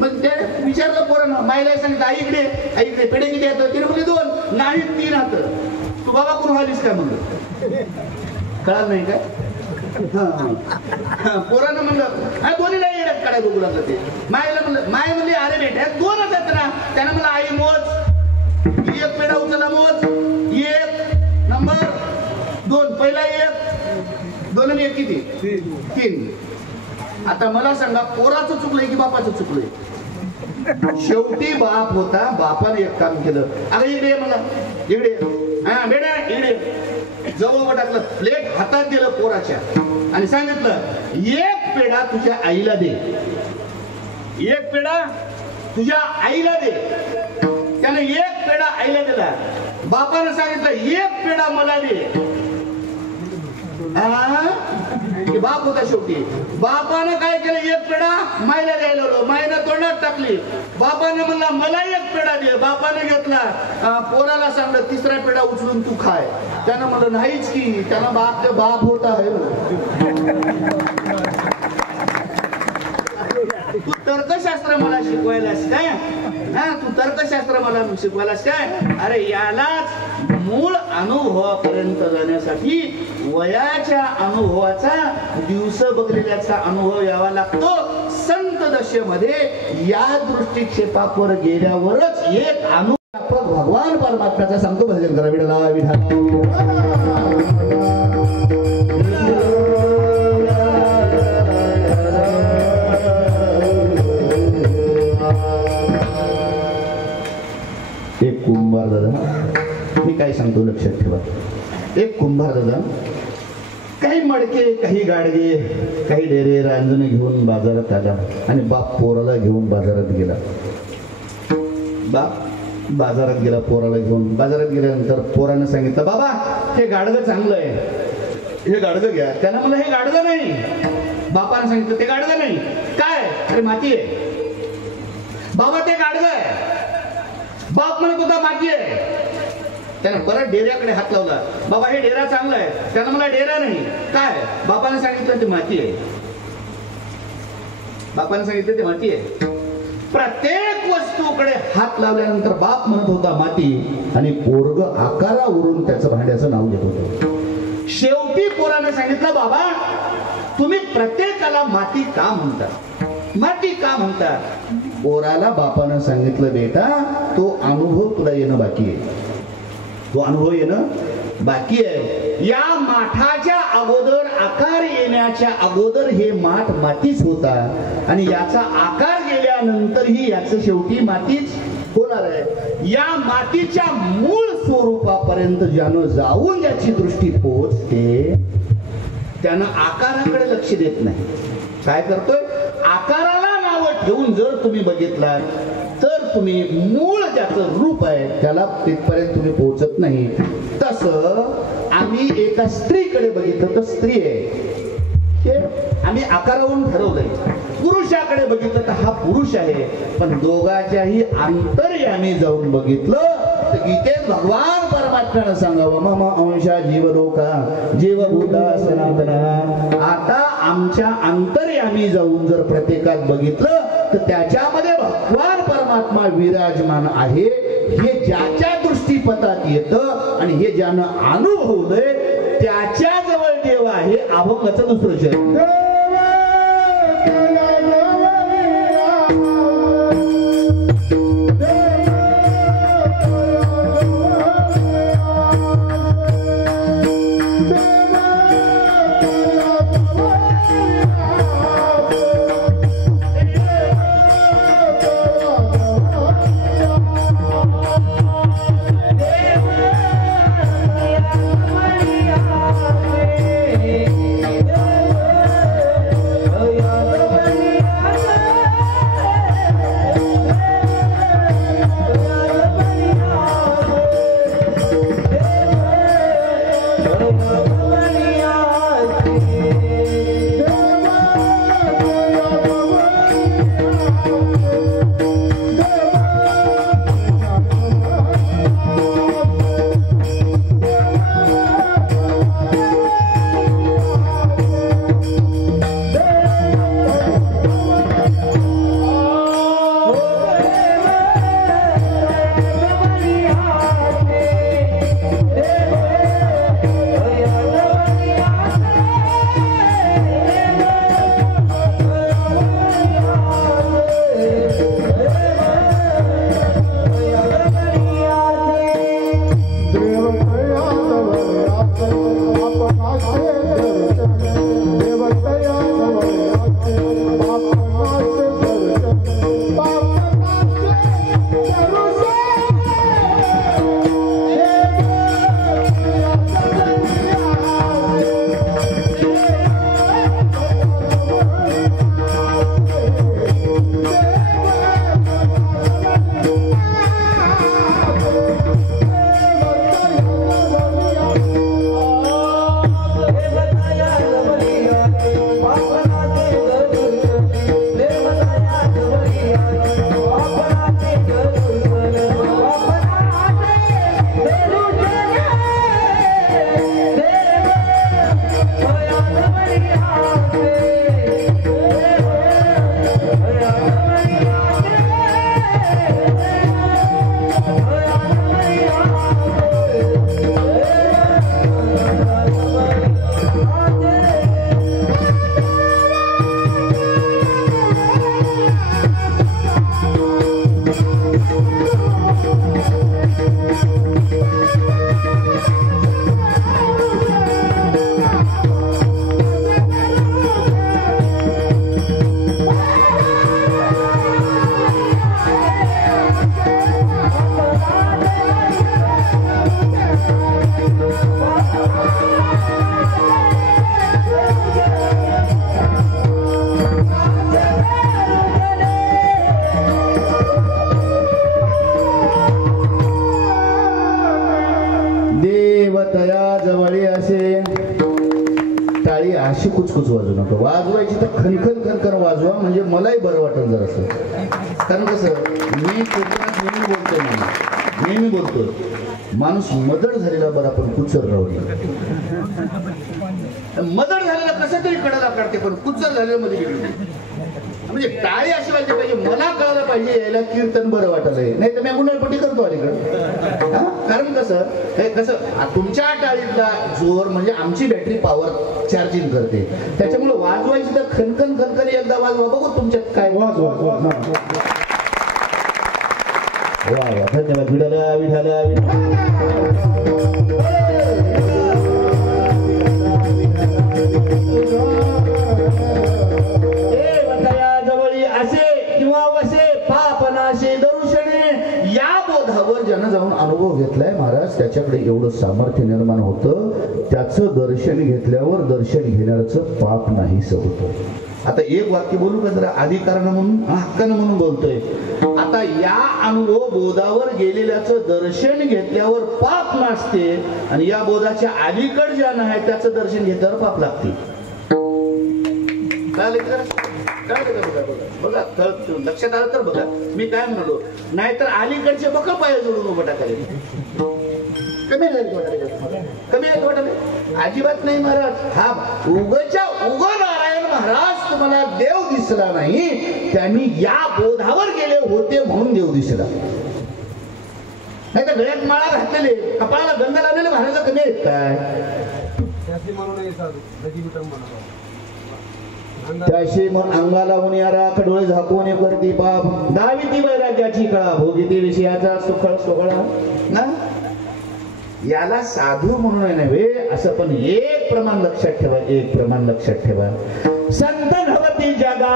मग ते विचारलं पोरानं. बाईला सांगितलं आई इकडे पेढे किती येतं? तिने म्हणले 2. नाही 3 हात. तू बाबा कोण आलीस काय म्हणलं? कळालं नाही काय? पोरानं म्हणलं दोन्हीला येड्यात काढायला बघू लागलं. ते मायला म्हणलं माय म्हणली अरे बेटा 2च आहेत ना. त्यानं मला आई मोज. एक किती? 3. आता मला सांगा, पोराचं चुकलंय की बापाचं चुकलंय? शेवटी बाप होता, बापाने एक काम केलं. अगं इकडे ये, मला इकडे, हा बेटा इकडे, जवळ टाकलं, प्लेट हातात दिलं पोराच्या आणि सांगितलं, एक पेढा तुझ्या आईला दे, एक पेढा तुझ्या आईला दे. त्याने एक पेढा आईला दिला. बापाने सांगितलं, एक पेढा मला दे. की बाप होता शेवटी. बापानं काय केलं, एक पेढा मायला द्यायला लावलो, मायनं तोंडात टाकली. बापाने म्हणला, मला एक पेढा दे. बापाने घेतला, पोराला सांगलं, तिसरा पेढा उचलून तू खाय. त्यानं म्हणलं, नाहीच की, त्यानं बाप होता आहे. तू तर्कशास्त्र मला शिकवायलास काय? तू तर्कशास्त्र मला शिकवायलास काय? अरे यालाच मूळ अनुभवापर्यंत जाण्यासाठी वयाच्या अनुभवाचा, दिवस बघलेल्याचा अनुभव यावा लागतो. संत दशेमध्ये या दृष्टिक्षेपावर गेल्यावरच एक अनुभव भगवान परमात्म्याचा सांगतो. भजन करा विठला विठा. एक कुंभार दादा, मी काय सांगतो लक्षात ठेवा. एक कुंभार दादा काही मडके, काही गाडगे, काही डेरे रांजणे घेऊन बाजारात आला आणि बाप पोराला घेऊन बाजारात गेला. बाप बाजारात गेला, पोराला घेऊन. बाजारात गेल्यानंतर पोरानं सांगितलं, बाबा हे गाडगं चांगलं आहे, हे गाडगं घ्या. त्यानं मला हे गाडगं नाही. बापानं सांगितलं, ते गाडगं नाही. काय? अरे माती आहे. बाबा ते गाडगं आहे. बाप म्हणत होता माती आहे. त्यानं परत डेऱ्याकडे हात लावला. बाबा हे डेरा चांगला आहे. त्यानं मला डेरा नाही. काय? बापाने सांगितलं, ते माती आहे. बापाने सांगितलं, ते माती आहे. प्रत्येक वस्तूकडे हात लावल्यानंतर बाप म्हणत होता माती, आणि पोरग आकारावरून त्याचं भांड्याचं नाव घेत होतं. शेवटी पोराने सांगितलं, बाबा तुम्ही प्रत्येकाला माती का म्हणता? माती का म्हणता? पोराला बापानं सांगितलं, बेटा तो अनुभव तुला येणं बाकी आहे, तो अनुभव येणं बाकी आहे. या माठाच्या अगोदर, आकार येण्याच्या अगोदर हे माठ मातीच होता, आणि याचा आकार गेल्यानंतर ही याचं शेवटी मातीच होणार आहे. या मातीच्या मूळ स्वरूपापर्यंत ज्यानं जाऊन ज्याची दृष्टी पोहोचते, त्यानं आकाराकडे लक्ष देत नाही. काय करतोय? आकाराला नावं ठेवून जर तुम्ही बघितलात तर तुम्ही मूळ ज्याचं रूप आहे त्याला तिथपर्यंत तुम्ही पोहोचत नाही. तसं आम्ही एका स्त्रीकडे बघितलं तर स्त्री आहे, हे आम्ही आकारावरून ठरवलंय. पुरुषाकडे बघितलं तर हा पुरुष आहे, पण दोघाच्याही अंतर्यामी जाऊन बघितलं तर गीतेत भगवान परमात्म्यानं सांगावं, मम अंशा जीवलोका जीवभूता सनातना. आता आमच्या अंतर्यामी जाऊन जर प्रत्येकात बघितलं तर त्याच्यामध्ये भगवान परमात्मा विराजमान आहे. हे ज्याच्या दृष्टीपथात येतं आणि हे ज्यानं अनुभवलंय त्याच्या जवळ देव आहे. अभंगाचं दुसरं शब्द देवतया जवळी असे टाळी अशी कुचकुच वाजू नका, वाजवायची तर खनखन खनखन वाजवा, म्हणजे मलाही बरं वाटेल जरासं. कारण कसं मी कोकणात नेहमी बोलतो माणूस मदड झालेला बरा पण कुचर राहू नये. मदड झालेला कसं तरी कडाला काढते पण कुचर झालेला मध्ये गेली, म्हणजे टाळी अशी वाजली पाहिजे, मला कळायला पाहिजे यायला कीर्तन बरं वाटलंय, नाही तर मी गुन्हेपट्टी करतो अलीकडे. कारण कसं हे कसं तुमच्या टाळीतला जोर म्हणजे आमची बॅटरी पॉवर चार्जिंग करते, त्याच्यामुळे वाजवायची तर खनखन खनखन एकदा वाजवा, बघू तुमच्यात काय वाजवा. वा वा, धन्यवाद. विठाला विठाला या बोधावर ज्यानं जाऊन अनुभव घेतलाय महाराज त्याच्याकडे एवढं सामर्थ्य निर्माण होतं, त्याचं दर्शन घेतल्यावर दर्शन घेण्याचं पाप नाहीच होतं. आता एक वाक्य बोलू का जरा, अधिकारानं म्हणून हक्कानं म्हणून बोलतोय. आता या अनुभव बोधावर गेलेल्याचं दर्शन घेतल्यावर पाप नसते आणि या बोधाच्या अलीकड ज्या नाही त्याचं दर्शन घेतल्यावर पाप लागते. बघा लक्षात आलं तर बघा मी काय म्हणालो, नाहीतर अलीकडचे बघा पाय जोडून उभं टाकायला कमी वाटायला अजिबात नाही महाराज. हा उगच्या उग नारायण महाराज तुम्हाला देव दिसला नाही, त्यांनी या बोधावर गेले होते म्हणून देव दिसला. नाही तर गळ्यात माळा घातलेले कपाळाला गंध लावलेले महाराज कमी आहेत काय, त्याशी मन अंगाला उन्यारा डोळे झाकून करती पाप, दावी ती वैराग्याची कळा भोगिती विषयाचा सुखळ सोहळा ना. याला साधू म्हणून नव्हे असं, पण एक प्रमाण लक्षात ठेवा, एक प्रमाण लक्षात ठेवा. संत भवती जगा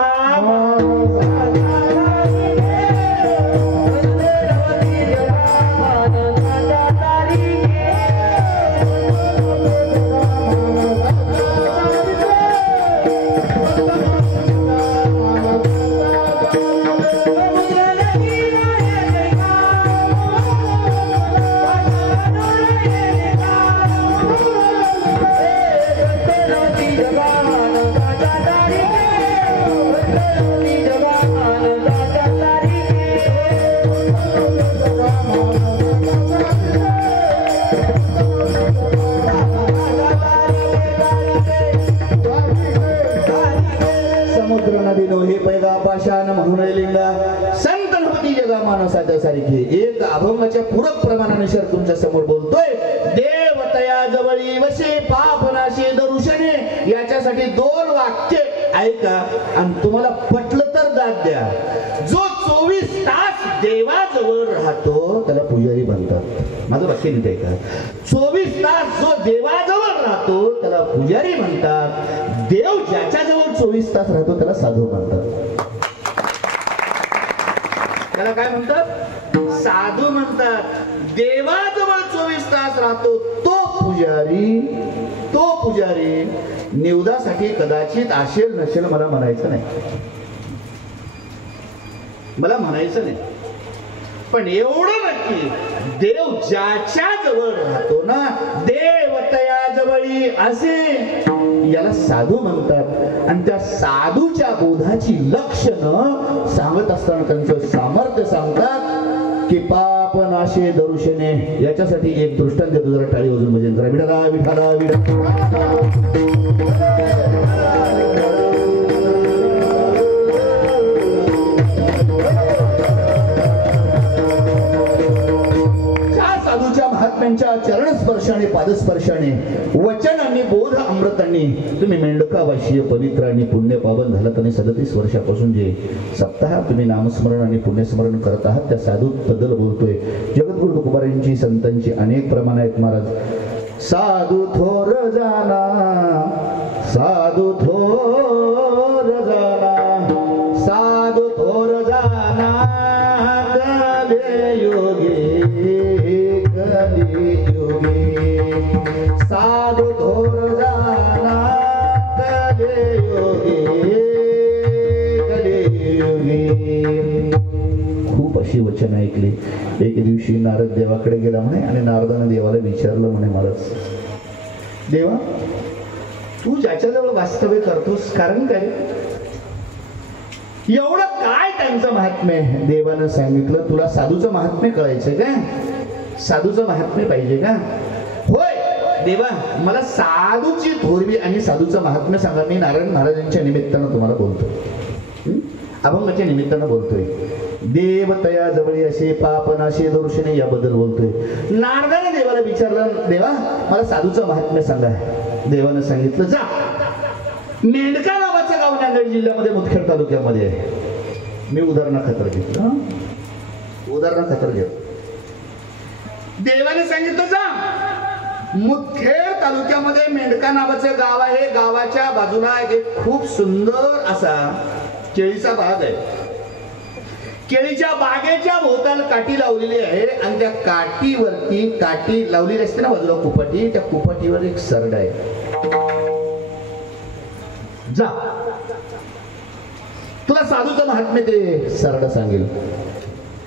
एक अभंगाच्या पूरक प्रमाणाने शर तुमच्या समोर बोलतोय. देवतया जवळी वसे पापनाशी दरुषणे, याच्यासाठी 2 वाक्य ऐका आणि तुम्हाला पटलं तर दाद द्या. जो 24 तास देवाजवळ राहतो त्याला पुजारी म्हणतात. माझं वाक्य नीट ऐका, 24 तास जो देवाजवळ राहतो त्याला पुजारी म्हणतात. देव ज्याच्याजवळ 24 तास राहतो त्याला साधू म्हणतात. त्याला काय म्हणतात? साधू म्हणतात. देवाजवळ 24 तास राहतो तो पुजारी निवदासाठी कदाचित असेल नसेल मला म्हणायचं नाही, पण एवढं नक्की देव ज्याच्या जवळ राहतो ना, देवतया जवळी असे याला साधू म्हणतात. आणि त्या साधूच्या बोधाची लक्षणं सांगत असताना त्यांचं सामर्थ्य सांगतात की पाप नाशे दरुषणे. याच्यासाठी एक दृष्टांत देतो, जरा टाळी वाजून भजन करा. विठाला विठाला विठा महात्म्यांच्या चरण स्पर्शाने पादस्पर्शाने वचन आणि बोध अमृतांनी तुम्ही मेंढकावाशीय पवित्र आणि पुण्य पावन झालात. आणि 37 वर्षापासून जे सप्ताह तुम्ही नामस्मरण आणि पुण्यस्मरण करत आहात त्या साधू बद्दल बोलतोय. जगद्गुरु तुकोबारायांची संतांची अनेक प्रमाण आहेत महाराज. साधू थोर जाना, साधू थोर जाना, साधू थोर जाना योगी साधू थोर जाना कलियुगी. खूप अशी वचन ऐकली. एक दिवशी नारद देवाकडे गेला म्हणे आणि नारदाने देवाला विचारलं म्हणे, महाराज देवा, तू ज्याच्याजवळ वास्तव्य करतोस कारण काय, एवढं काय त्यांचं महात्म्य. देवानं सांगितलं, तुला साधूचं महात्म्य कळायचं का, साधूचं महात्म्य पाहिजे का. होय देवा, मला साधूची थोरवी आणि साधूचं महात्म्य सांगा. मी नारायण महाराजांच्या निमित्तानं तुम्हाला बोलतोय, अभंगाच्या निमित्तानं बोलतोय. देव तया जवळी असे पापनाशे दर्शने याबद्दल बोलतोय. नारदाने देवाला विचारलं, देवा मला साधूचं महात्म्य सांगा. देवानं सांगितलं, जा मेंढका नावाचं गाव नांदेड जिल्ह्यामध्ये मुदखेड तालुक्यामध्ये आहे. मी उदाहरणाखातर घेतलं, उदाहरणाखातर घेतलं. देवाने सांगितलं, जा मुदखेड तालुक्यामध्ये मेंढका नावाचं गाव आहे. गावाच्या बाजूला एक खूप सुंदर असा केळीचा बाग आहे. केळीच्या बागेच्या भोवताल काठी लावलेली आहे आणि त्या काठीवरती, काठी लावलेली असते ना बाजूला कुपाटी, त्या कुपाटीवर एक सरड आहे. जा, तुला साधूचं महात्म्य ते सरड सांगेल.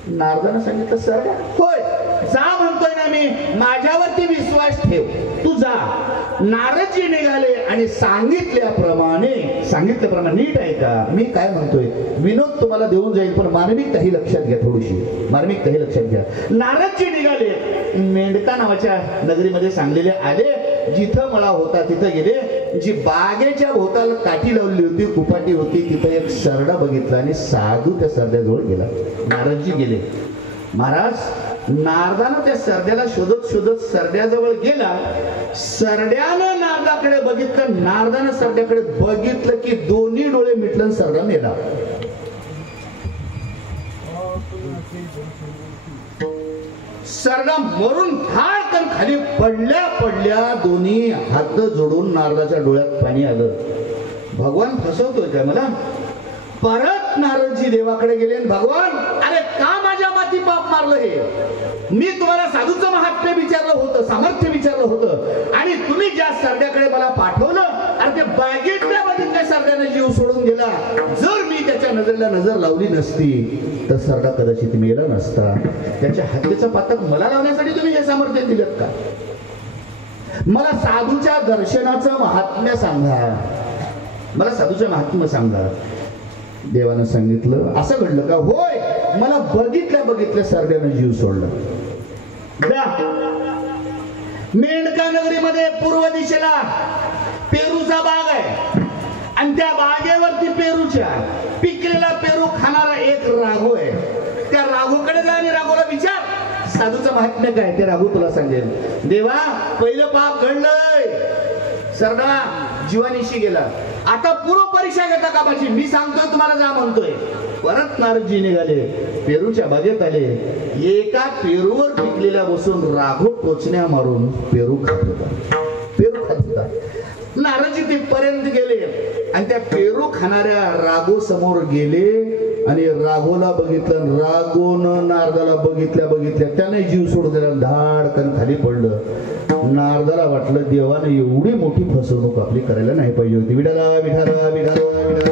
नारदानं सांगितलं, सरड होय, जा म्हणतोय ना मी, माझ्यावरती विश्वास ठेव, तू जा. नारदजी निघाले आणि सांगितल्याप्रमाणे नीट आहे का मी काय म्हणतोय, विनोद तुम्हाला देऊन जाईल पण मार्मिकता ही लक्षात घ्या, थोडीशी मार्मिकता ही लक्षात घ्या. नारदजी निघाले, मेंढका नावाच्या नगरीमध्ये सांगलेले आले. जिथं मळा होता तिथं गेले. जी बागेच्या भोवताला काठी लावली होती, कुपाटी होती, तिथं एक सरडा बघितला आणि साधू त्या सरड्याजवळ गेला. नारदजी गेले. महाराज नारदानं त्या सरड्याला शोधत शोधत सरड्याजवळ गेला. सरड्यानं नारदाकडे बघितलं, नारदानं सरड्याकडे बघितलं की दोन्ही डोळे मिटलं, सरडा मेला. सरडा मरून फाळकन खाली पडल्या दोन्ही हात जोडून नारदाच्या डोळ्यात पाणी आलं. भगवान फसवतोय काय मला. परत नारदजी देवाकडे गेले, भगवान अरे का माझ्या माती पाप मारलं हे, मी तुम्हाला साधूचं महात्म्य विचारलं होतं, सामर्थ्य विचारलं होतं आणि तुम्ही ज्या सरड्याकडे मला पाठवलं, अरे ते बागेतल्या बघितल्या सरड्याने जीव सोडून गेला. जर मी त्याच्या नजरेला नजर लावली नसती तर सरडा कदाचित मेला नसता. त्याच्या हत्येचं पातक मला लावण्यासाठी तुम्ही हे सामर्थ्य दिलं का. मला साधूच्या दर्शनाचं महात्म्य सांगा, मला साधूचं महात्म्य सांगा. देवानं सांगितलं, असं घडलं का. होय, मला बघितल्या सरड्यानं जीव सोडला. मेंढका नगरीमध्ये पूर्व दिशेला पेरूचा बाग आहे आणि त्या बागेवरती पेरूच्या पिकलेला पेरू खाणारा एक राघू आहे. त्या राघूकडे जा आणि राघूला विचार साधूचं महात्म्य काय, ते राघू तुला सांगेल. देवा पहिलं पाप घडलंय, सरडा जीवानिशी गेला, आता पूर्व परीक्षा घेता कामाची, मी सांगतोय तुम्हाला जा म्हणतोय. परत नारदजी निघाले, पेरूच्या बागेत आले. एका पेरूवर पिकलेल्या बसून राघव टोचण्या मारून पेरू खात होता, पेरू खात होता. नारदजी तिथपर्यंत गेले आणि त्या पेरू खाणाऱ्या राघव समोर गेले आणि राघवला बघितलं. राघवनं नारदाला बघितल्या त्याने जीव सोडून दिला, धाडकन खाली पडलं. नारदाला वाटलं देवानं एवढी मोठी फसवणूक आपली करायला नाही पाहिजे होती. विठाला विठाला विठाला विठाला.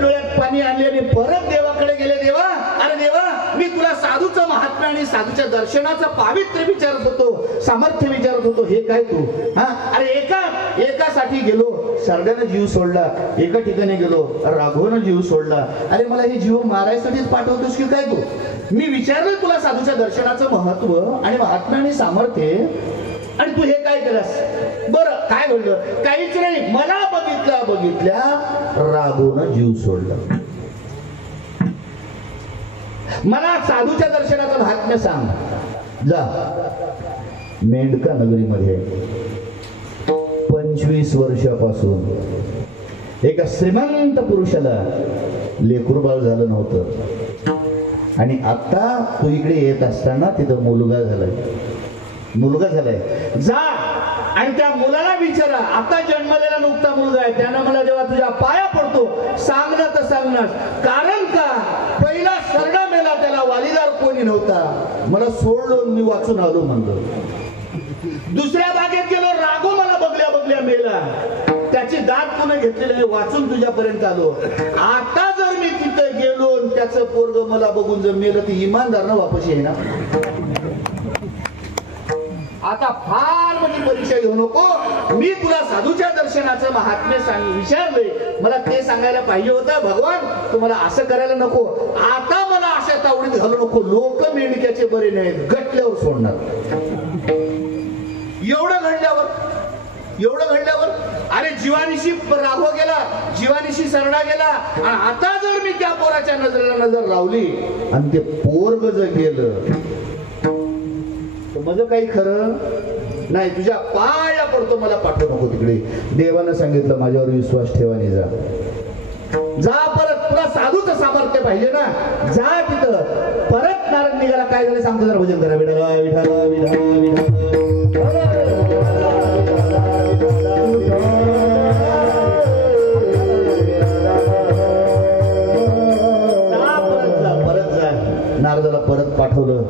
डोळ्यात पाणी आणले आणि परत देवाकडे गेले. देवा अरे देवा, मी तुला साधूचं महात्म्य आणि साधूच्या दर्शनाचं पावित्र्य विचारत होतो, सामर्थ्य विचारत होतो, हे काय तू. अरे एकासाठी गेलो, सरड्यानं जीव सोडला. एका ठिकाणी गेलो, राघवनं जीव सोडला. अरे मला हे जीव मारायसाठीच पाठवतोस की काय तू. मी विचारलं तुला साधूच्या दर्शनाचं महत्व आणि महात्म्य आणि सामर्थ्य, आणि तू हे काय केलंस. बरं काय घडलं. काहीच नाही, मला बघितल्या राघवनं जीव सोडला. मला साधूच्या दर्शनाचं महात्म्य सांग. जा मेंढका नगरीमध्ये 25 वर्षापासून एका श्रीमंत पुरुषाला लेकरू बाळ झालं नव्हतं आणि आता तू इकडे येत असताना तिथं मुलगा झालाय. जा आणि त्या मुलाला विचारा, आता जन्मलेला नुकता मुलगा आहे, त्यानं मला जेव्हा तुझ्या पाया पडतो सांगणं तर सांगणार. कारण का पहिला सरडा मेला, त्याला वालीदार कोणी नव्हता, मला सोडलो मी वाचून आलो म्हणलं. दुसऱ्या बागेत गेलो, राघव मेला, त्याची दात कोणी घेतलेली आहे वाचून तुझ्यापर्यंत आलो. आता जर मी तिथं गेलो त्याचं पोरग मला बघून जर मेलं तर इमानदार ना वापस येईना. आता फार मोठी परीक्षा घेऊ नको. मी तुला साधूच्या दर्शनाचं महात्म्य विचारलंय, मला ते सांगायला पाहिजे होतं. भगवान तुम्हाला असं करायला नको. आता मला अशा तावडीत घालू नको. लोक मेंढक्याचे बरे नाहीत, गटल्यावर सोडणार. एवढं घडल्यावर अरे जीवानिशी राघव गेला, जीवानिशी सरडा गेला, आणि आता जर मी त्या पोराच्या नजरेला नजर लावली आणि ते पोरग जर गेलं तर माझं काही खरं नाही. तुझ्या पाया पडतो, मला पाठवू नको तिकडे. देवानं सांगितलं माझ्यावर विश्वास ठेवाने जा. जा परत. तुला साधूचं सामर्थ्य पाहिजे ना, जा तिथं. परत नारद निघाला. काय झालं सांगतो जरा. भजन करा. विठाला विठाला विठाला विठाला. नारदाला परत पाठवलं.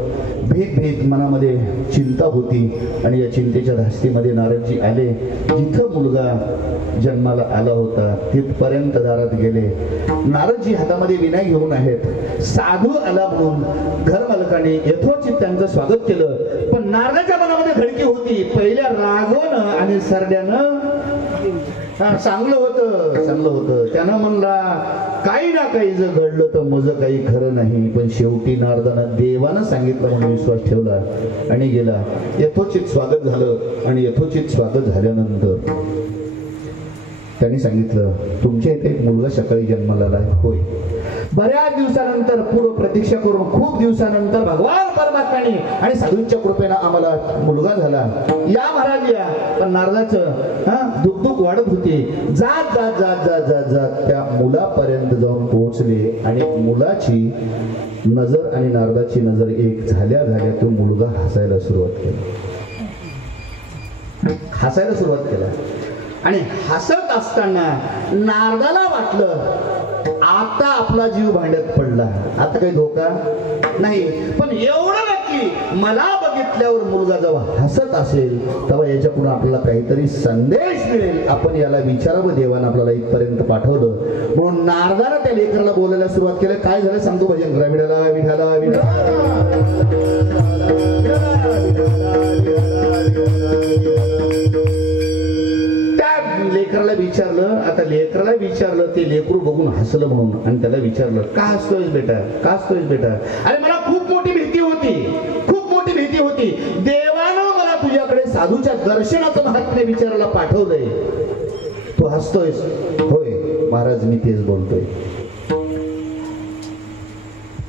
भीत मनामध्ये चिंता होती, आणि या चिंतेच्या धास्तीमध्ये नारदजी आले. जिथं मुलगा जन्माला आला होता तिथपर्यंत दारात गेले. नारदजी हातामध्ये विनय घेऊन आहेत. साधू आला म्हणून घर मालकाने यथोचित त्यांचं स्वागत केलं. पण नारदाच्या मनामध्ये धडकी होती. पहिल्या राघवनं आणि सरड्यानं चांगलं होतं. त्यानं म्हणला काही ना काही जर घडलं तर माझं काही खरं नाही. पण शेवटी नारदानं देवानं सांगितलं म्हणून विश्वास ठेवला आणि गेला. यथोचित स्वागत झालं, आणि यथोचित स्वागत झाल्यानंतर त्यांनी सांगितलं तुमच्या इथे एक मुलगा सकाळी जन्माला आला. होय. बऱ्याच दिवसानंतर पूर्व प्रतीक्षा करून खूप दिवसानंतर भगवान परमात्म्याने आणि साधूंच्या कृपेनं आम्हाला मुलगा झाला. या महाराज या. पण नारदाचं दुःख वाढत होती. जात जात जात जात जात जात त्या मुलापर्यंत जाऊन पोहोचले, आणि मुलाची नजर आणि नारदाची नजर एक झाल्या तो मुलगा हसायला सुरुवात केला. आणि हसत असताना नारदाला वाटलं आता आपला जीव भांड्यात पडला, आता काही धोका नाही. पण एवढं नक्की, मला बघितल्यावर मुलगा जेव्हा हसत असेल तेव्हा याच्याकडून आपल्याला काहीतरी संदेश मिळेल. आपण याला विचारावं. देवानं आपल्याला इथपर्यंत पाठवलं. म्हणून नारदाला त्या लेकराला बोलायला सुरुवात केली. काय झालं सांगतो. भजन करा. विठाला विठाला विठाला. लेकराला विचारलं. आता लेकराला विचारलं, ते लेकरू बघून हसलं म्हणून, आणि त्याला विचारलं का हसतोयस बेटा. अरे मला खूप मोठी भीती होती. देवानं मला तुझ्याकडे साधूच्या दर्शनाचं महात्म्य विचारायला पाठवलंय. तू हसतोयस. होय महाराज, मी तेच बोलतोय.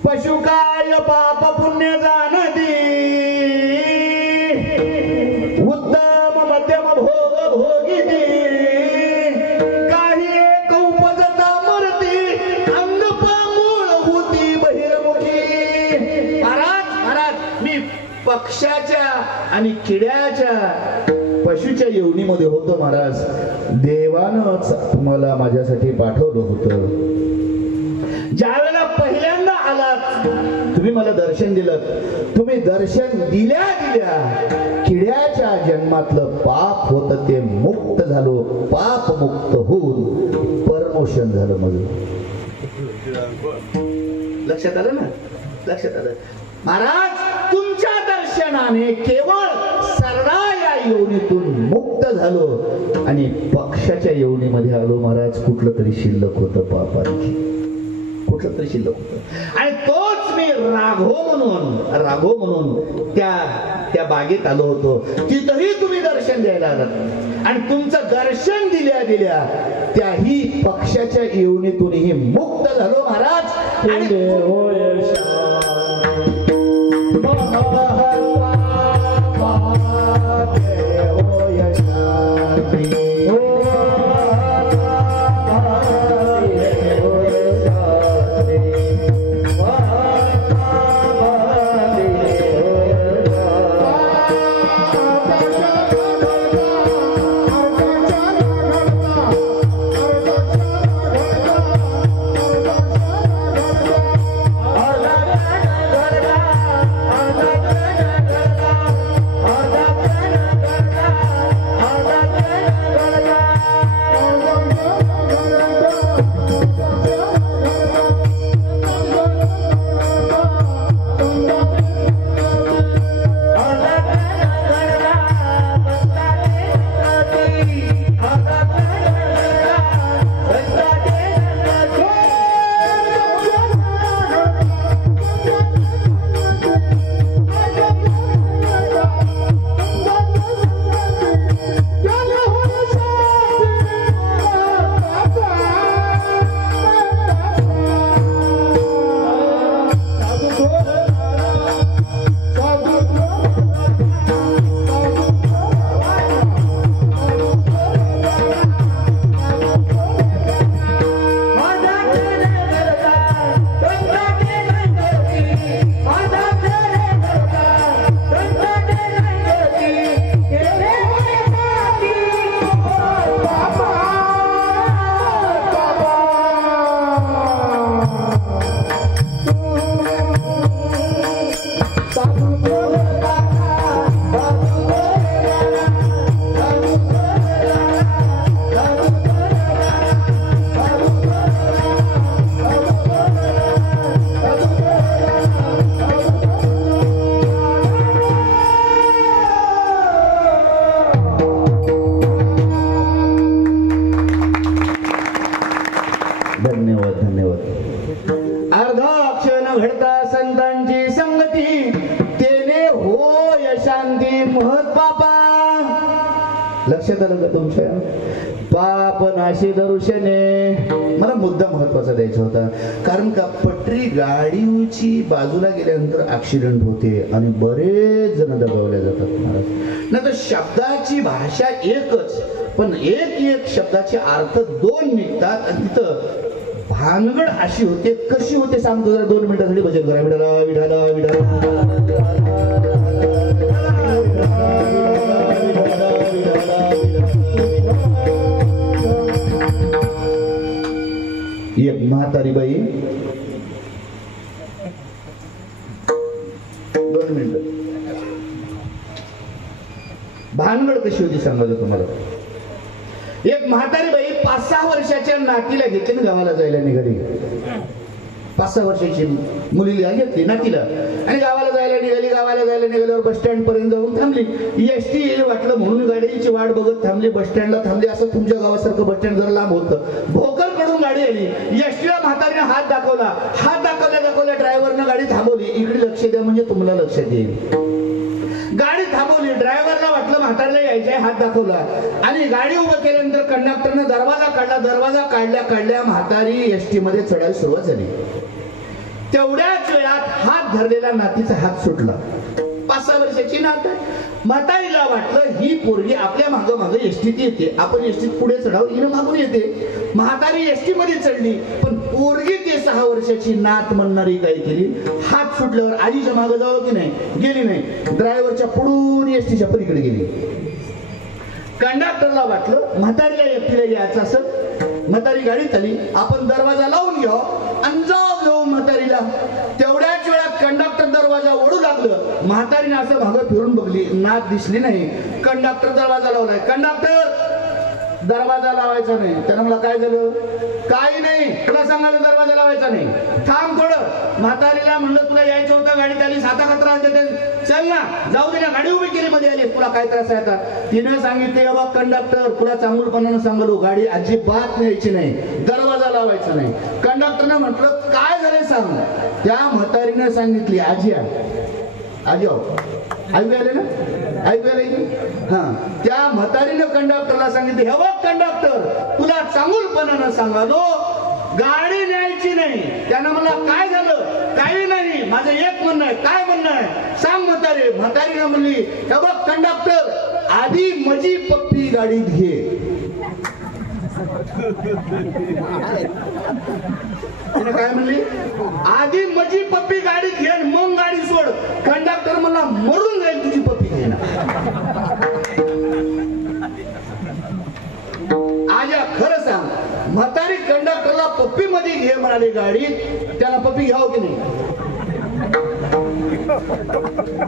पशु काय पाप पुण्य जाणती, उत्तम मध्यम भोग भोगिती, काही एक उपजता मूर्ती, अंगपामूळ होती बहिर्मुखी. महाराज मी पक्षाच्या आणि किड्याच्या पशुच्या योनीमध्ये होतो महाराज. देवानंच तुम्हाला माझ्यासाठी पाठवलं होतं. ज्यावेळेला पहिल्यांदा आलात तुम्ही मला दर्शन दिलं. तुम्ही दर्शन दिल्या किड्याच्या जन्मातलं पाप होतं ते मुक्त झालो. पाप मुक्त होऊन परमोशन झालं माझं. लक्षात आलं ना? लक्षात आलं महाराज. तुमच्या दर्शनाने केवळ सरळा या योनीतून मुक्त झालो, आणि पक्षाच्या योनीमध्ये आलो महाराज. कुठलं तरी शिल्लक होतं पापाची, कुठलं तरी शिल्लक होतं. आणि तोच मी राघव म्हणून त्या बागेत आलो होतो. तिथंही तुम्ही दर्शन द्यायला आलात, आणि तुमचं दर्शन दिल्या त्याही पक्षाच्या योनीतूनही मुक्त झालो महाराज. धन्यवाद धन्यवाद. अर्धा क्षण घडता संतांची संगती, तेने होय शांती महत पापा. लक्षात आलं का तुमच्या? पाप नाशी दरुषणे. मला मुद्दा महत्वाचा द्यायचा होता, कारण का पटरी गाडीची बाजूला गेल्यानंतर ऍक्सिडेंट होते आणि बरेच जण दबावले जातात महाराज. नाही तर शब्दाची भाषा एकच, पण एक शब्दाचे अर्थ दोन निघतात आणि तिथं भानगड अशी होते. कशी होते सांगतो जरा, 2 मिनिटासाठी भजन करा. विठाला विठाला विठाला. एक म्हातारी बाई, 2 मिनिट, भानगड कशी होती सांगायचं तुम्हाला. एक म्हातारी बाई 5-6 वर्षाच्या नातीला घेतली गावाला जायला निघाली. 5-6 वर्षाची मुलीला घेतली नातीला आणि गावाला जायला निघाली. गावाला जायला निघाल्यावर बस स्टँड पर्यंत जाऊन थांबली. एसटी येईल वाटलं म्हणून गाडीची वाट बघत थांबली. बस स्टँडला थांबली. असं तुमच्या गावासारखं बस स्टँड जरा लांब होतं. भोकर कडून गाडी आली. एसटीला म्हातारीने हात दाखवला. हात दाखवल्या ड्रायव्हरनं गाडी थांबवली. इकडे लक्ष द्या म्हणजे तुम्हाला लक्षात येईल. गाडी थांबवली. ड्रायव्हरला वाटलं म्हातारीला यायचंय, हात दाखवला आणि गाडी उभं केल्यानंतर कंडक्टरनं दरवाजा काढला. दरवाजा काढल्या म्हातारी एसटी मध्ये चढायला सुरुवात झाली. तेवढ्याच वेळात हात धरलेला नातीचा हात सुटला. 5-6 वर्षाची नात. म्हातारीला वाटलं ही पोरगी आपल्या मागं एसटीत येते, आपण एसटीत पुढे चढावं, हिनं मागून येते. म्हातारी एसटी मध्ये चढली, पण पोरगी ते 6 वर्षाची नात म्हणणारी काय केली, हात सुटल्यावर आजीच्या मागं जावं की नाही, गेली नाही. ड्रायव्हरच्या पुढून एसटीच्या पलीकडे गेली. कंडक्टरला वाटलं म्हातारीला एकटीला यायचं असं. म्हातारी गाडीत आली. आपण दरवाजा लावून घेऊ आणि जाऊ म्हातारीला. तेवढ्याच वेळात कंडक्टर दरवाजा ओढू लागलं. म्हातारीने असं मागं फिरून बघली, नात दिसली नाही. कंडक्टर दरवाजा लावलाय. कंडक्टर दरवाजा लावायचा नाही. त्यानं मला काय झालं, काही नाही, तुला सांगायला दरवाजा लावायचा नाही, थांब थोडं. म्हातारीला म्हणलं तुला यायचं होतं, गाडीत आली, 7-11 वाजते, चल ना, जाऊ दे ना, गाडी उभी केली मध्ये आली, तुला काय त्रास आहे आता. तिने सांगितले बाबा कंडक्टर तुला चांगलपणानं सांगलो, गाडी अजिबात न्यायची नाही, दरवाजा लावायचा नाही. कंडक्टरने म्हटलं काय झालं सांग. त्या म्हातारीने सांगितली आजी आजी ऐकू आले ना, ऐकू आले. हा, त्या म्हातारीनं कंडक्टरला सांगितले हे बघ कंडक्टर तुला चांगलपणानं सांगालो, गाडी न्यायची नाही. त्यानं मला काय झालं, काही नाही, माझं एक म्हणणं आहे. काय म्हणणं आहे सांग म्हातारी. म्हातारीनं म्हणली हे बघ कंडक्टर आधी माझी पप्पी गाडीत घे. काय म्हणली, आधी माझी पप्पी गाडीत घे मग गाडी सोड. कंडक्टर मला मरून जाईल तुझी पप्पी घे ना. आजा खरं सांग, म्हातारी कंडक्टरला पप्पी मध्ये घे म्हणाली गाडीत, त्याला पप्पी घ्यावं की नाही.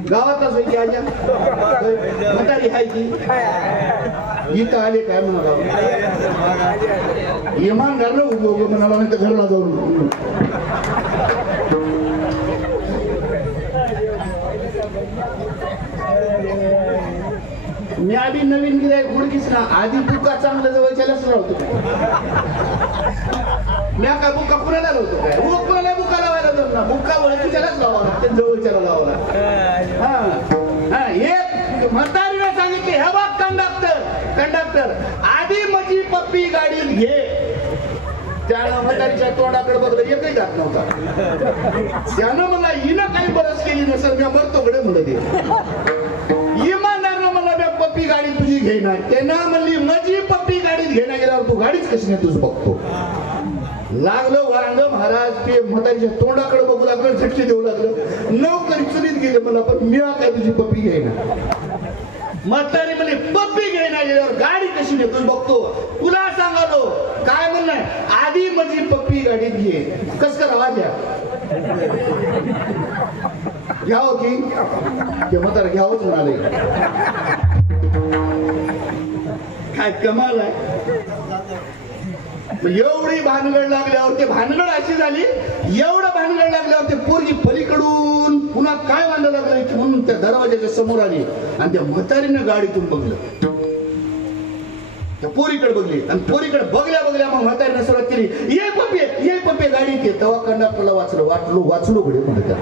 गावातच आहे की आजा म्हातारी आहे की इथं आले काय म्हणा इमानदार न उभं म्हणाला नाही तर घरला जाऊन. मी आधी नवीन गिरायक हुडकीच ना, आधी बुका चांगल्या जवळच्यालाच लावतो. मी काय बुका कुणाला लावतो काय, कुणाला बुका लावायला जाऊ ना, बुका ओळखीच्यालाच लावा लागते, जवळच्याला लावा. हा, एक म्हातारीने सांगितले हे बघ कंडक्टर आधी माझी पप्पी गाडीत घे. त्यानं म्हातारीच्या तोंडाकडे बघलं, एकही जात नव्हता. त्यानं मला हिनं काही बरंच केली नसेल, मी मरतोकडे म्हणत ते इमानदारनं मला पप्पी गाडी तुझी घेणार. त्यांना म्हणली माझी पप्पी गाडीत घेण्या गेल्यावर तू गाडीच कशी नाही तुझ बघतो. लागलं वांग महाराज, ते म्हातारीच्या तोंडाकडे बघू लागलं, झटके देऊ लागलं. नोकरी चुलीत गेले मला, पण मी काय तुझी पप्पी घेणार. म्हातारी म्हणे पप्पी घेण्या गेल्यावर गाडी कशी नाही तुझ बघतो. तुला सांगालो काय म्हणणं, आधी माझी पप्पी गाडीत घे. कस करा घ्यावं की ते म्हातारा घ्यावंच म्हणाले. काय कमाल आहे. एवढी भानगड लागल्यावर ते भानगड अशी झाली, एवढं भानगड लागल्यावर ते पोरगी पलीकडून पुन्हा काय वांधं लागलं की म्हणून त्या दरवाजाच्या समोर आली आणि त्या म्हातारीनं गाडीतून बघलं. त्या पोरीकडे बघली आणि पोरीकडे बघल्या बघल्या मग म्हातारीने सुरुवात केली, ये पप्पे गाडी के. तेव्हा कंडक्टरला वाचलो गडे म्हणलं,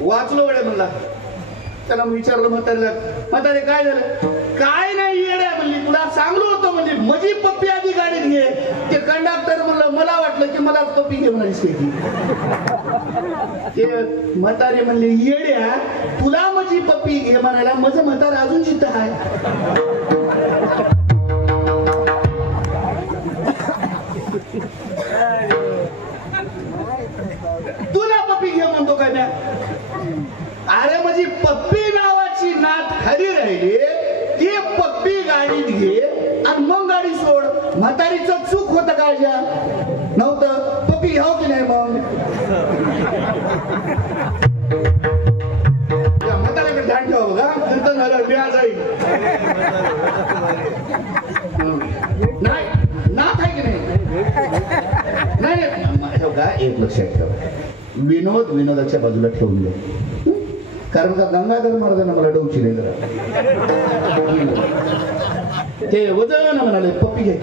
वाचलो गडे म्हणला. त्याला विचारलं म्हातारे काय झालं? काय नाही येड्या म्हणली, तुला सांगलो होतो म्हणजे माझी पप्पी आधी गाडीत घे. ते कंडक्टर म्हणलं मला वाटलं की मला पप्पी घे म्हणालीस की. ते म्हातारे म्हणले येड्या तुला माझी पप्पी घे म्हणायला माझं म्हातारा अजून जिथं आहे. तुला पप्पी घे म्हणतो काय म्या? अरे माझी पप्पी नावाची नात खरी राहिली, ती पप्पी गाडीत घे आणि मग गाडी सोड. म्हातारीचं चूक होतं काळजा नव्हतं, पप्पी घ्याव की नाही मग? म्हाताऱ्याकडे ध्यान ठेवा बघा, नंतर झालं बिळा जाईल. नाही नात आहे की नाही? का एक लक्षात ठेवा, विनोदाच्या बाजूला ठेवून द्या. कारण का गंगाधर महाराजांना मला डोंचिले जरा ते वजन म्हणाले पप्पी घ्या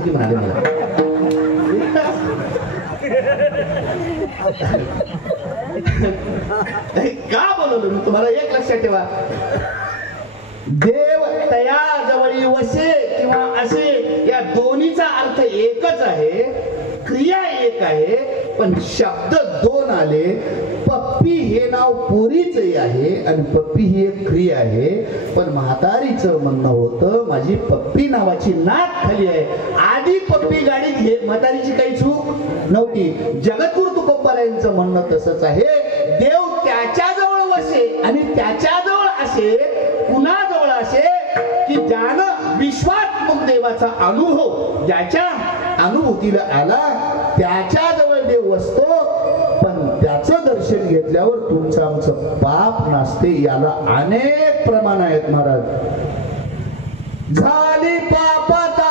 की म्हणाले मला. का बोलवलं मी तुम्हाला? एक लक्षात ठेवा, देव तया जवळी वसे किंवा असे या दोन्हीचा अर्थ एकच आहे, क्रिया एक आहे, पण शब्द दोन आले. पप्पी हे नाव पोरीचंही आहे आणि पप्पी ही एक क्रिया आहे. पण म्हातारीचं म्हणणं होतं माझी पप्पी नावाची नात खाली आहे, आधी पप्पी गाडीत घे. म्हातारीची काही चूक नव्हती. जगद्गुरु तुकोबाराय यांचं म्हणणं तसंच आहे, देव त्याच्याजवळ वसे आणि त्याच्याजवळ असे, कुणाजवळ असे की ज्यानं विश्वात्मक देवाचा अनुभव ज्याच्या अनुभूतीला आला त्याच्याजवळ देव वसतो. पण त्याचं दर्शन घेतल्यावर तुमचं आमचं पाप नासते. याला अनेक प्रमाण आहेत महाराज. झाली पापाता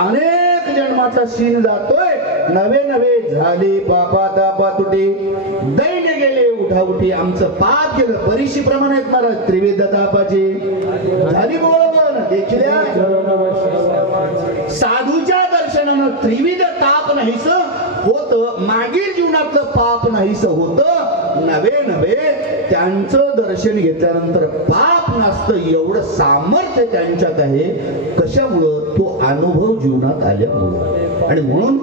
अनेक जन्माचा शीन जातोय. नवे झाले पापा तापा तुटे, दैन्य गेले उठाउठी. आमचं पाप गेलं बरीचशी प्रमाण आहेत मला. त्रिविध तापाची झाली बोलवण देखल्या साधूच्या दर्शनानं त्रिविध ताप नाहीस होत, मागील जीवनातलं पाप नाहीस होत. नवे त्यांचं दर्शन घेतल्यानंतर पाप नसतं एवढं सामर्थ्य त्यांच्यात आहे. कशामुळं? तो अनुभव जीवनात आल्यामुळं. आणि म्हणून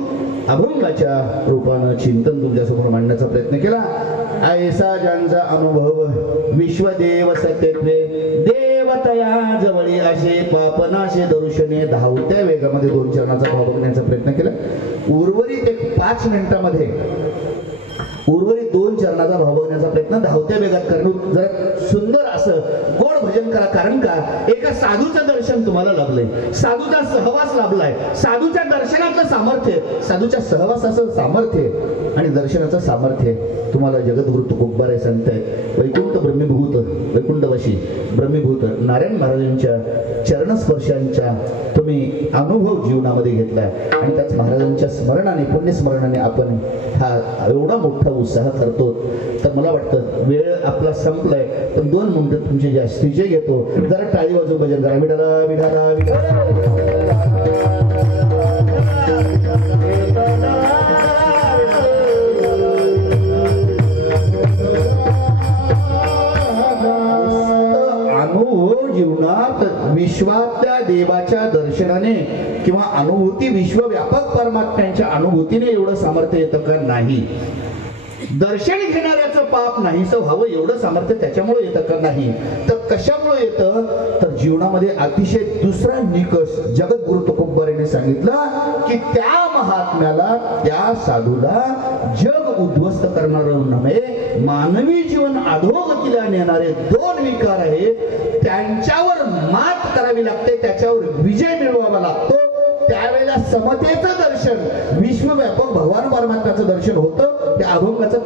अभंगाच्या रूपानं चिंतन तुमच्यासमोर मांडण्याचा प्रयत्न केला. ऐसा ज्यांचा अनुभव विश्वदेव सत्यत्वे देवतया जवळी असे पापनाशे दर्शने. धावत्या वेगामध्ये 2 चरणाचा भाव बघण्याचा प्रयत्न केला. उर्वरित एक 5 मिनिटामध्ये उर्वरित 2 चरणाचा भाव बघण्याचा प्रयत्न धावत्या वेगात करणं. जरा सुंदर असं गोड भजन करा. कारण का? एका साधूचं दर्शन तुम्हाला लाभलंय, साधूचा सहवास लाभलाय, साधूच्या दर्शनाचं सामर्थ्य, साधूच्या सहवासाचं सामर्थ्य आणि दर्शनाचं सामर्थ्य तुम्हाला जगद्गुरु तुकोबाराय सांगतायत. वैकुंठ ब्रह्मीभूत वैकुंठवासी ब्रह्मीभूत नारायण महाराजांच्या चरणस्पर्शांचा तुम्ही अनुभव जीवनामध्ये घेतला आणि त्याच महाराजांच्या स्मरणाने पुण्यस्मरणाने आपण हा एवढा मोठा उत्साह करतो. तर मला वाटतं वेळ आपला संपलाय, तर 2 मिनिटं तुमचे जास्तीचे घेतो. जरा टाळी वाजवून भजन करा. विठाला विठाला विठाला. अनुभव जीवनात विश्वातल्या देवाच्या दर्शनाने किंवा अनुभूती विश्वव्यापक परमात्म्यांच्या अनुभूतीने एवढं सामर्थ्य येतं का? नाही. दर्शन घेणाऱ्याचं पाप नाहीसं व्हावं एवढं सामर्थ्य त्याच्यामुळे येतं का? नाही. तर कशामुळे येतं? तर जीवनामध्ये अतिशय दुसरा निकष जगद्गुरु तुकोबाराने सांगितलं की त्या महात्म्याला, त्या साधूला जग उद्ध्वस्त करणारं नव्हे, मानवी जीवन अधोगतीला नेणारे 2 विकार आहेत, त्यांच्यावर मात करावी लागते, त्याच्यावर विजय मिळवावा लागतो. त्यावेळेला समतेचं दर्शन, विश्वव्यापक भगवान परमात्म्याचं दर्शन होतं. त्या अभंगाचं